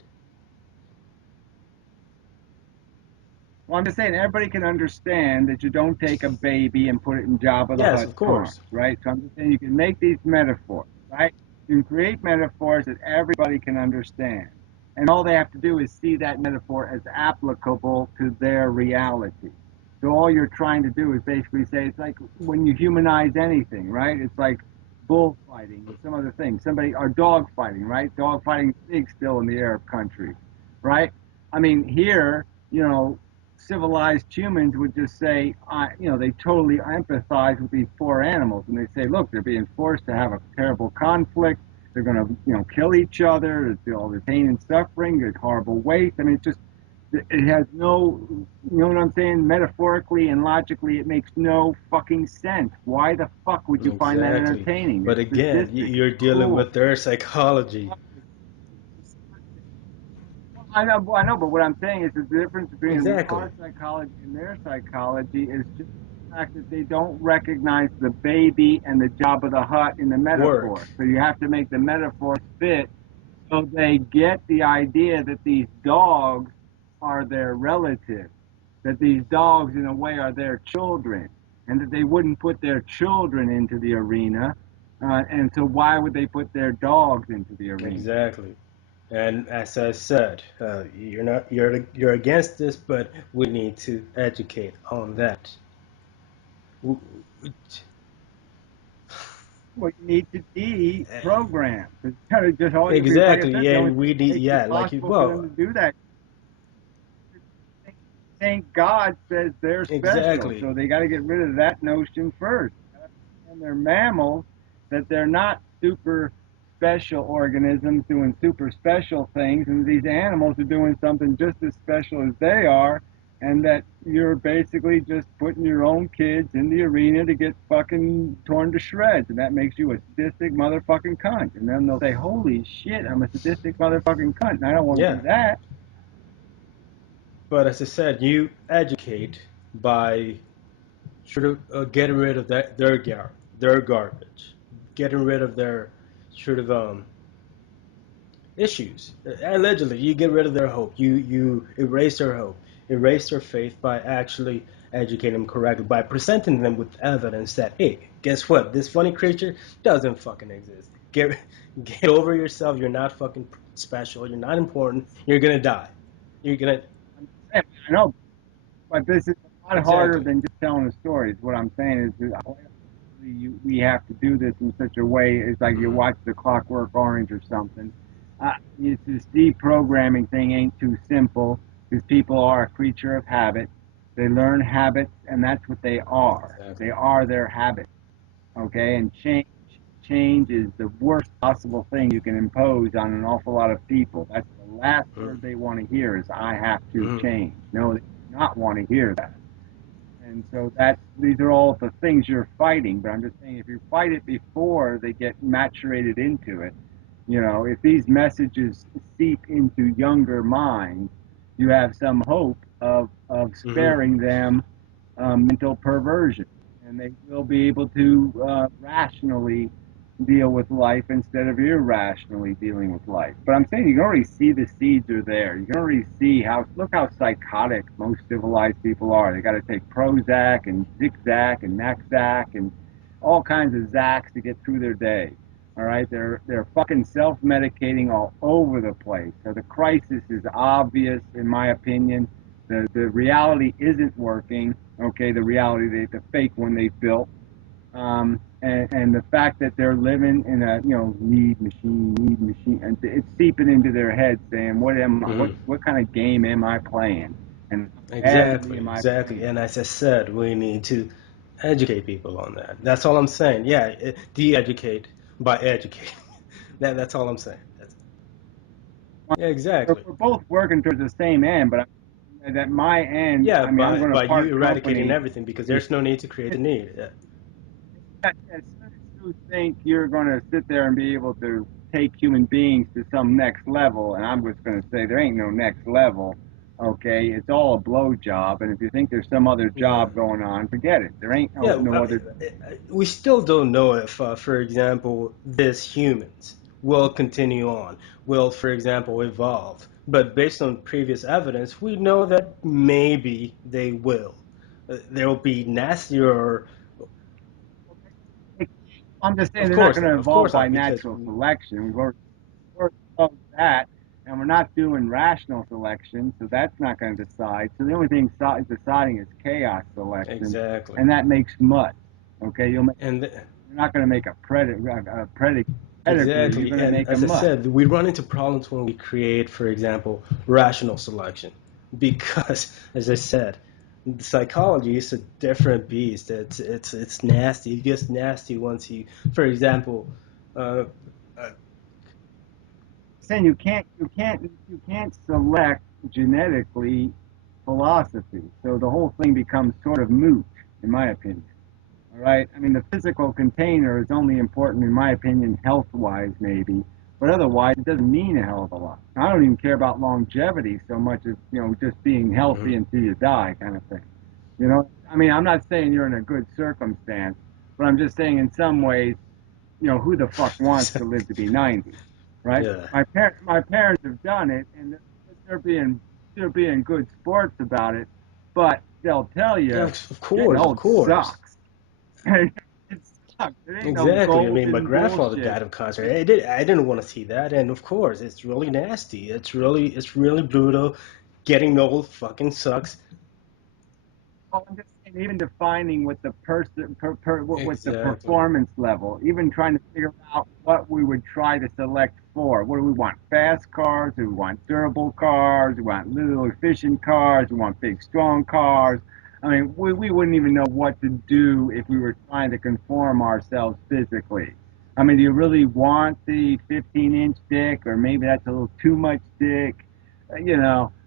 Well, I'm just saying everybody can understand that you don't take a baby and put it in Jabba the Yes, Hutt's of arms, course. right? So I'm just saying you can make these metaphors, right? You can create metaphors that everybody can understand. And all they have to do is see that metaphor as applicable to their reality. So all you're trying to do is basically say it's like when you humanize anything, right? It's like bullfighting or some other thing. Somebody or dog fighting, right? Dog fighting is big still in the Arab countries, right? I mean, here, civilized humans would just say, they totally empathize with these poor animals, and they say, look, they're being forced to have a terrible conflict. They're going to, kill each other. There's all this pain and suffering. There's horrible waste. I mean, it has no, you know what I'm saying? Metaphorically and logically, it makes no fucking sense. Why the fuck would you find that Exactly. entertaining? But It's again, sadistic. It's you're dealing cruel. with their psychology. It's I know, but what I'm saying is the difference between Exactly. our psychology and their psychology is just the fact that they don't recognize the baby and the job of the hut in the Work. metaphor. So you have to make the metaphors fit so they get the idea that these dogs are their relatives, that these dogs, in a way, are their children, and that they wouldn't put their children into the arena. And so, why would they put their dogs into the arena? Exactly. And as I said, you're against this, but we need to educate on that. Well, you need to deprogram. It's kind of just all you be like I said. Exactly, The only and thing we that need, makes it yeah, possible for them well, to do that, thank God says they're special, exactly, so they got to get rid of that notion first. And they're mammals, that they're not super special organisms doing super special things, and these animals are doing something just as special as they are, and that you're basically just putting your own kids in the arena to get fucking torn to shreds, and that makes you a sadistic motherfucking cunt. And then they'll say, "Holy shit, I'm a sadistic motherfucking cunt, and I don't want to yeah. do that." But as I said, you educate by sort of getting rid of their garbage, getting rid of their sort of issues. Allegedly, you get rid of their hope. You erase their hope, erase their faith by actually educating them correctly, by presenting them with evidence that, hey, guess what? This funny creature doesn't fucking exist. Get over yourself. You're not fucking special. You're not important. You're gonna die. You're gonna I know, but this is a lot harder exactly. than just telling a story. Is what I'm saying is that we have to do this in such a way. It's like you Mm-hmm. watch The Clockwork Orange or something. It's this deprogramming thing ain't too simple because people are a creature of habit. They learn habits, and that's what they are. They Exactly. are their habits. Okay, and change is the worst possible thing you can impose on an awful lot of people. That's the last Mm-hmm. word they want to hear is I have to Mm-hmm. change. No, they do not want to hear that. And so that's these are all the things you're fighting. But I'm just saying if you fight it before they get maturated into it, if these messages seep into younger minds, you have some hope of Mm-hmm. sparing them mental perversion, and they will be able to rationally deal with life instead of irrationally dealing with life. But I'm saying you can already see the seeds are there. You can already see how look how psychotic most civilized people are. They got to take Prozac and Zigzag and Naxac and all kinds of Zacs to get through their day. All right, they're fucking self-medicating all over the place. So the crisis is obvious, in my opinion. The reality isn't working. Okay, the reality, the fake one they built, and the fact that they're living in a need machine, and it's seeping into their head, saying, "What am I? Mm-hmm. What kind of game am I playing? And how badly Exactly, am I exactly. playing?" And as I said, we need to educate people on that. That's all I'm saying. Yeah, de-educate by educating. That's all I'm saying. Yeah, We're, exactly. we're both working towards the same end, but at my end, Yeah, I mean, I'm going to by you part eradicating company. everything because there's no need to create a need. Yeah. As soon as you think you're going to sit there and be able to take human beings to some next level, and I'm just going to say there ain't no next level. Okay, it's all a blow job, and if you think there's some other Yeah. job going on, forget it. There ain't Yeah, no other. we still don't know if, for example, these humans will continue on, will, for example, evolve. But based on previous evidence, we know that maybe they will. They'll be nastier, or, I'm just saying they're not going to of evolve course by not, because natural selection. Already closed that, and we're not doing rational selection, so that's not going to decide. So the only thing deciding is chaos selection, exactly, and that makes mud. Okay, and you're not going to make a predator. You're exactly, going to and make a as I mutt. said, we run into problems when we create, for example, rational selection, because, as I said, psychology is a different beast. It's nasty. It gets nasty once you, for example, uh, uh, Saying you can't select genetically philosophy. So the whole thing becomes sort of moot, in my opinion. All right. I mean, the physical container is only important, in my opinion, health wise, maybe. But otherwise, it doesn't mean a hell of a lot. I don't even care about longevity so much as, just being mhm. healthy until you die kind of thing. I mean, I'm not saying you're in a good circumstance, but I'm just saying in some ways, who the fuck wants to live to be 90, right? Yeah, My parents have done it, and they're being they're being good sports about it, but they'll tell yeah, you of getting course, of old course. sucks. It sucks. It ain't no Exactly. I mean, my golden grandfather bullshit. died of cancer. I didn't want to see that, and of course, it's really nasty. It's really brutal. Getting old fucking sucks. Well, I'm just saying, even defining what the what the Exactly. performance level, even trying to figure out what we would try to select for. What do we want? Fast cars? Do we want durable cars? Do we want little efficient cars? Do we want big strong cars? I mean, we wouldn't even know what to do if we were trying to conform ourselves physically. I mean, do you really want the 15-inch dick, or maybe that's a little too much dick?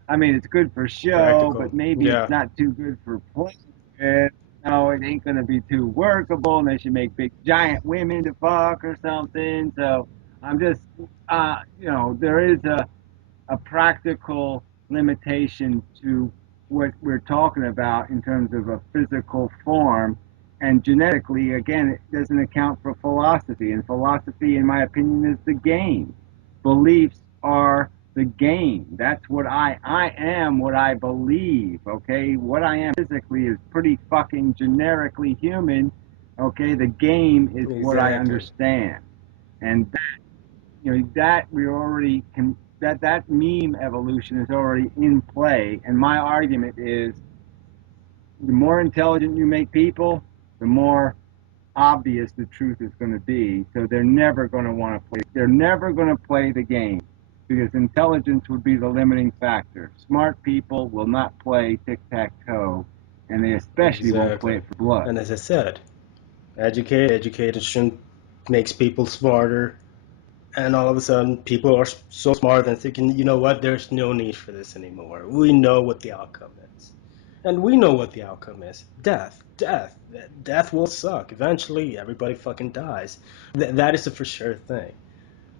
I mean, it's good for show, Practical. but maybe it's Yeah. not too good for play with. No, it ain't gonna be too workable, and they should make big giant women to fuck or something. So I'm just, there is a practical limitation to what we're talking about in terms of a physical form. And genetically, again, it doesn't account for philosophy. And philosophy, in my opinion, is the game. Beliefs are the game. That's what I am what I believe, okay? What I am physically is pretty fucking generically human, okay? The game is what I Exactly. understand. And that, that we already can, that meme evolution is already in play. And my argument is the more intelligent you make people, the more obvious the truth is going to be. So they're never going to want to play. They're never going to play the game because intelligence would be the limiting factor. Smart people will not play tic tac toe, and they especially won't play Exactly. it for blood. And as I said, education makes people smarter, and all of a sudden people are so smart and thinking, you know what, there's no need for this anymore. We know what the outcome is. And we know what the outcome is. Death will suck. Eventually everybody fucking dies. That is a for sure thing.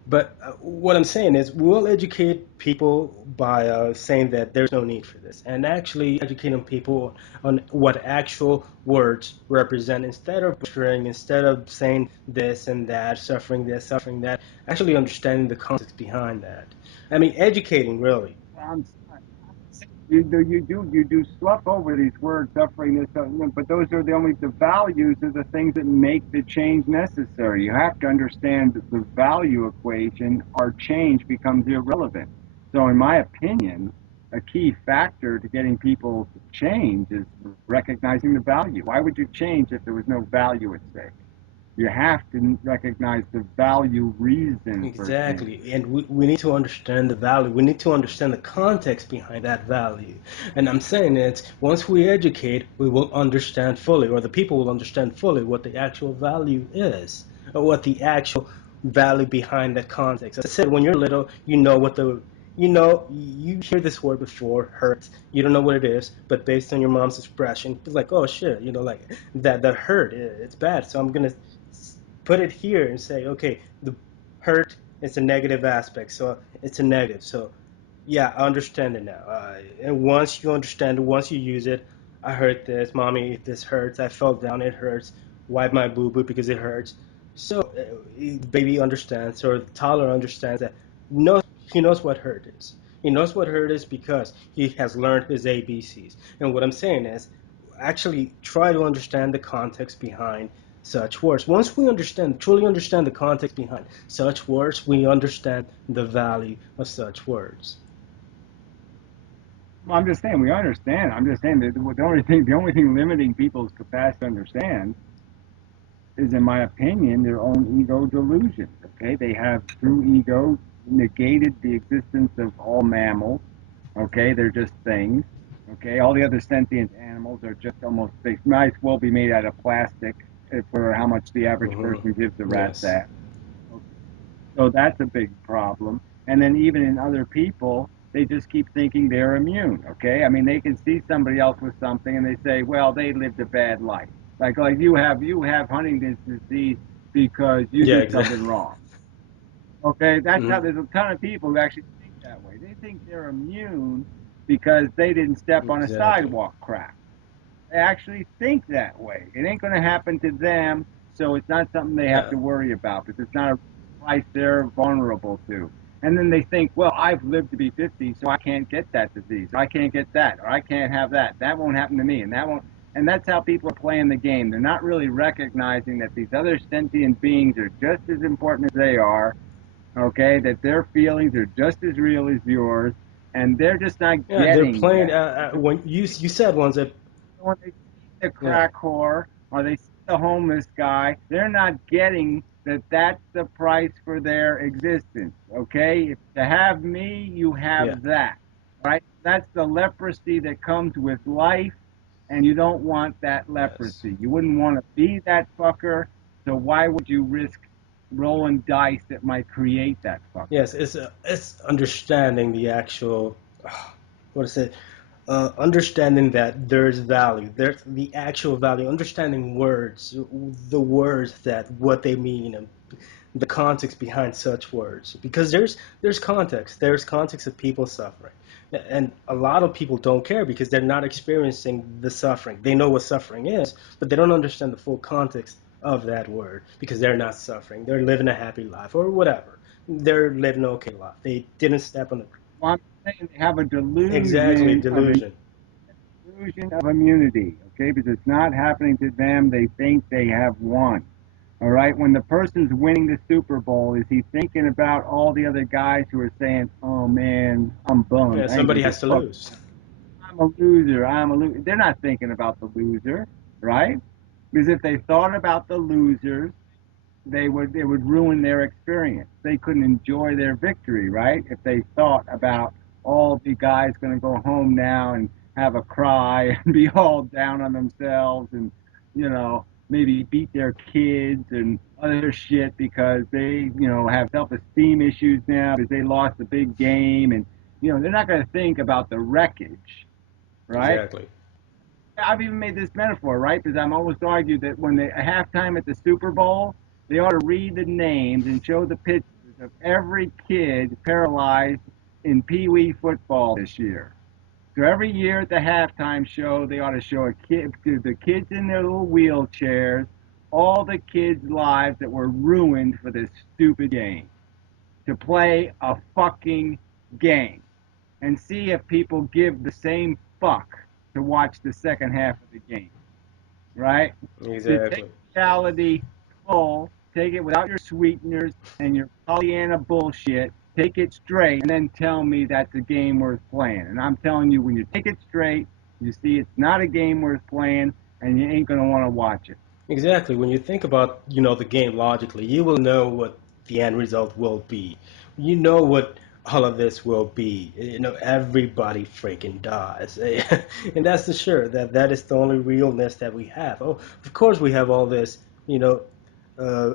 But what I'm saying is, we'll educate people by saying that there's no need for this, and actually educating people on what actual words represent, instead of butchering, instead of saying this and that, suffering this, suffering that, actually understanding the context behind that. I mean, educating, really. I'm you do slough over these words, suffering this, but those are the values are the things that make the change necessary. You have to understand that the value equation, or change becomes irrelevant. So, in my opinion, a key factor to getting people to change is recognizing the value. Why would you change if there was no value at stake? You have to recognize the value reason for change. Exactly. And we need to understand the value. We need to understand the context behind that value. And I'm saying it's once we educate, we will understand fully, or the people will understand fully what the actual value is, or what the actual value behind that context. As I said, when you're little, you know what the you hear this word before, hurt. You don't know what it is, but based on your mom's expression, it's like, oh shit, like that hurt. It's bad. So I'm gonna put it here and say, okay, the hurt is a negative aspect, so it's a negative. So yeah, I understand it now. And once you understand it, once you use it, I hurt this, mommy, this hurts. I fell down, it hurts. Wipe my boo boo because it hurts. So the baby understands, or the toddler understands that. Knows he knows what hurt is. He knows what hurt is because he has learned his ABCs. And what I'm saying is, actually try to understand the context behind such words. Once we truly understand the context behind such words, we understand the value of such words. Well, I'm just saying we understand. I'm just saying that the only thing limiting people's capacity to understand is, in my opinion, their own ego delusion. Okay, they have through ego negated the existence of all mammals. Okay, they're just things. Okay, all the other sentient animals are just almost, they might as well be made out of plastic for how much the average Hmm. person gives the rat's Yes. ass. Okay. So that's a big problem. And then even in other people, they just keep thinking they're immune. Okay, I mean they can see somebody else with something and they say, well, they lived a bad life. Like you have Huntington's disease because you Yeah, did exactly. something wrong. Okay, that's Hmm. how there's a ton of people who actually think that way. They think they're immune because they didn't step on a Exactly. sidewalk crack. They actually think that way. It ain't going to happen to them, so it's not something they have Yeah. to worry about because it's not a price they're vulnerable to. And then they think, well, I've lived to be 50, so I can't get that disease. Or I can't get that, or I can't have that. That won't happen to me, and that won't. And that's how people are playing the game. They're not really recognizing that these other sentient beings are just as important as they are, okay? That their feelings are just as real as yours, and they're just not Yeah, they're getting playing. that. When you said once that. When they see the Yeah. crack whore or they see the homeless guy, they're not getting that that's the price for their existence. Okay? If to have me, you Yeah. have that. Right? That's the leprosy that comes with life, and you don't want that Yes. leprosy. You wouldn't want to be that fucker, so why would you risk rolling dice that might create that fucker? Yes. It's understanding the actual. What is it? Understanding that there's value, there's the actual value, understanding words, the words, that what they mean, and the context behind such words. Because there's context of people suffering, and a lot of people don't care because they're not experiencing the suffering. They know what suffering is, but they don't understand the full context of that word because they're not suffering. They're living a happy life or whatever. they're living an okay life. They didn't step on the Well, I'm saying they have a exactly delusion of delusion. immunity, okay? Because it's not happening to them. They think they have won. All right. When the person's winning the Super Bowl, is he thinking about all the other guys who are saying, "Oh man, I'm Yeah, bummed. I ain't somebody gonna get has to fucked. lose. I'm a loser. I'm a loser." They're not thinking about the loser, right? Because if they thought about the losers, they would it would ruin their experience. They couldn't enjoy their victory, right? If they thought about all the guys going to go home now and have a cry and be all down on themselves and maybe beat their kids and other shit because they have self-esteem issues now because they lost a big game and they're not going to think about the wreckage, right? Exactly. I've even made this metaphor, right? Because I'm always argued that when they at halftime at the Super Bowl, they ought to read the names and show the pictures of every kid paralyzed in Pee Wee football this year. So every year at the halftime show, they ought to show a kid, the kids in their little wheelchairs, all the kids' lives that were ruined for this stupid game. To play a fucking game and see if people give the same fuck to watch the second half of the game, right? To take Exactly. reality full, take it without your sweeteners and your Pollyanna bullshit, take it straight, and then tell me that's a game worth playing. And I'm telling you, when you take it straight, you see it's not a game worth playing, and you ain't gonna want to watch it. Exactly. When you think about, the game logically, you will know what the end result will be. You know what all of this will be. Everybody freaking dies. And that's the sure that is the only realness that we have. Oh, of course we have all this,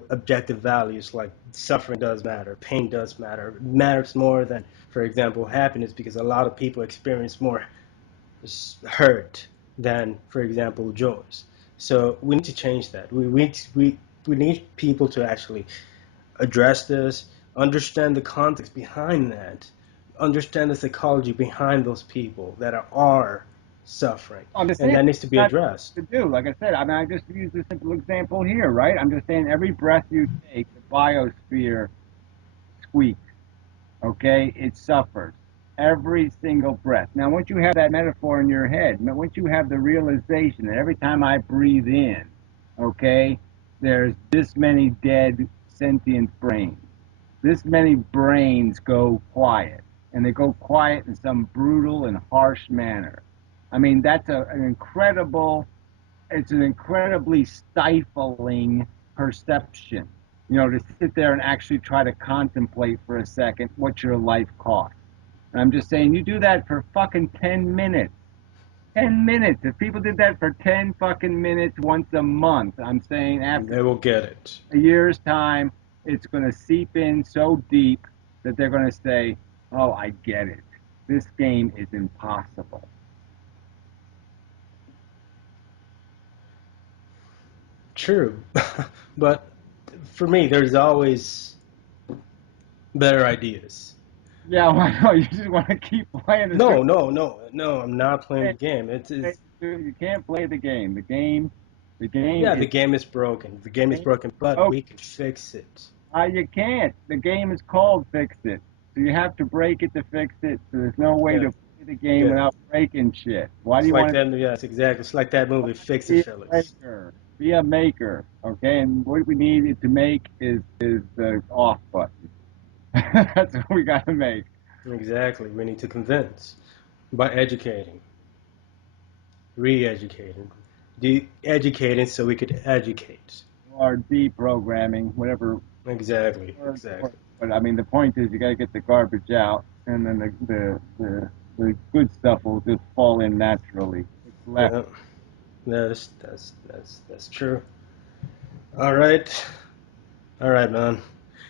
objective values like suffering does matter, pain does matter. It matters more than, for example, happiness because a lot of people experience more hurt than, for example, joys. So we need to change that. We need people to actually address this, understand the context behind that, understand the psychology behind those people that are suffering, I'm just and saying that needs to be that's addressed. to do. Like I said, I mean, I just use a simple example here, right? I'm just saying every breath you take, the biosphere squeaks. Okay, it suffers every single breath. Now, once you have that metaphor in your head, once you have the realization that every time I breathe in, okay, there's this many dead sentient brains. This many brains go quiet, and they go quiet in some brutal and harsh manner. I mean, that's an incredible, it's an incredibly stifling perception, to sit there and actually try to contemplate for a second what your life costs. And I'm just saying, you do that for fucking 10 minutes. 10 minutes. If people did that for 10 fucking minutes once a month, I'm saying after They will get it. a year's time, it's going to seep in so deep that they're going to say, oh, I get it. This game is impossible. True, but for me, there's always better ideas. Yeah, well, I know. You just want to keep playing the Super No, no, no, no. I'm not playing the Bowl. game. It's You can't play the game. The game yeah, the is game is broken. The game is broken, but broken. we can fix it. You can't. The game is called Fix It. So you have to break it to fix it. So there's no way Yeah, to play the game yeah. without breaking shit. Why do It's you like want to that. Yes, exactly. It's like that movie, Fix It, be a Fellas. breaker? Be a maker. Okay, and what we need to make is the off button. That's what we got to make. Exactly. We need to convince by educating, re-educating, de-educating so we could educate. Or deprogramming, whatever Exactly, word works. exactly. But I mean, the point is, you got to get the garbage out, and then the good stuff will just fall in naturally. What's left? Yeah, that's true. All right, all right, man.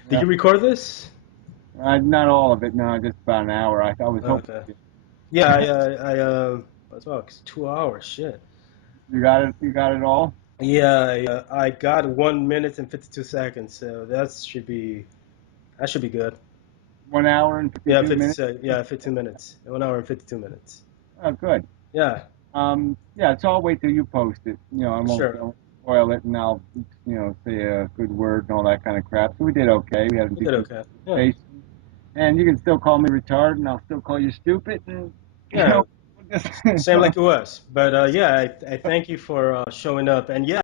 Did Yeah, you record this? not all of it. No, just about an hour. I was hoping Okay. Yeah, what's well, it's 2 hours. Shit. you got it. You got it all. Yeah, yeah. I got 1 minute and 52 seconds, so that should be good. 1 hour and Yeah, 52 minutes. yeah, 15 minutes. 1 hour and 52 minutes. Oh, good. Yeah, Yeah. So I'll wait till you post it. I won't. sure. spoil it, and I'll, say a good word and all that kind of crap. So we did okay. We had a You did decent okay. Yeah. face, and you can still call me retarded, and I'll still call you stupid, and you Yeah. know, we'll just, Same like it was. But yeah, I thank you for showing up. And yeah.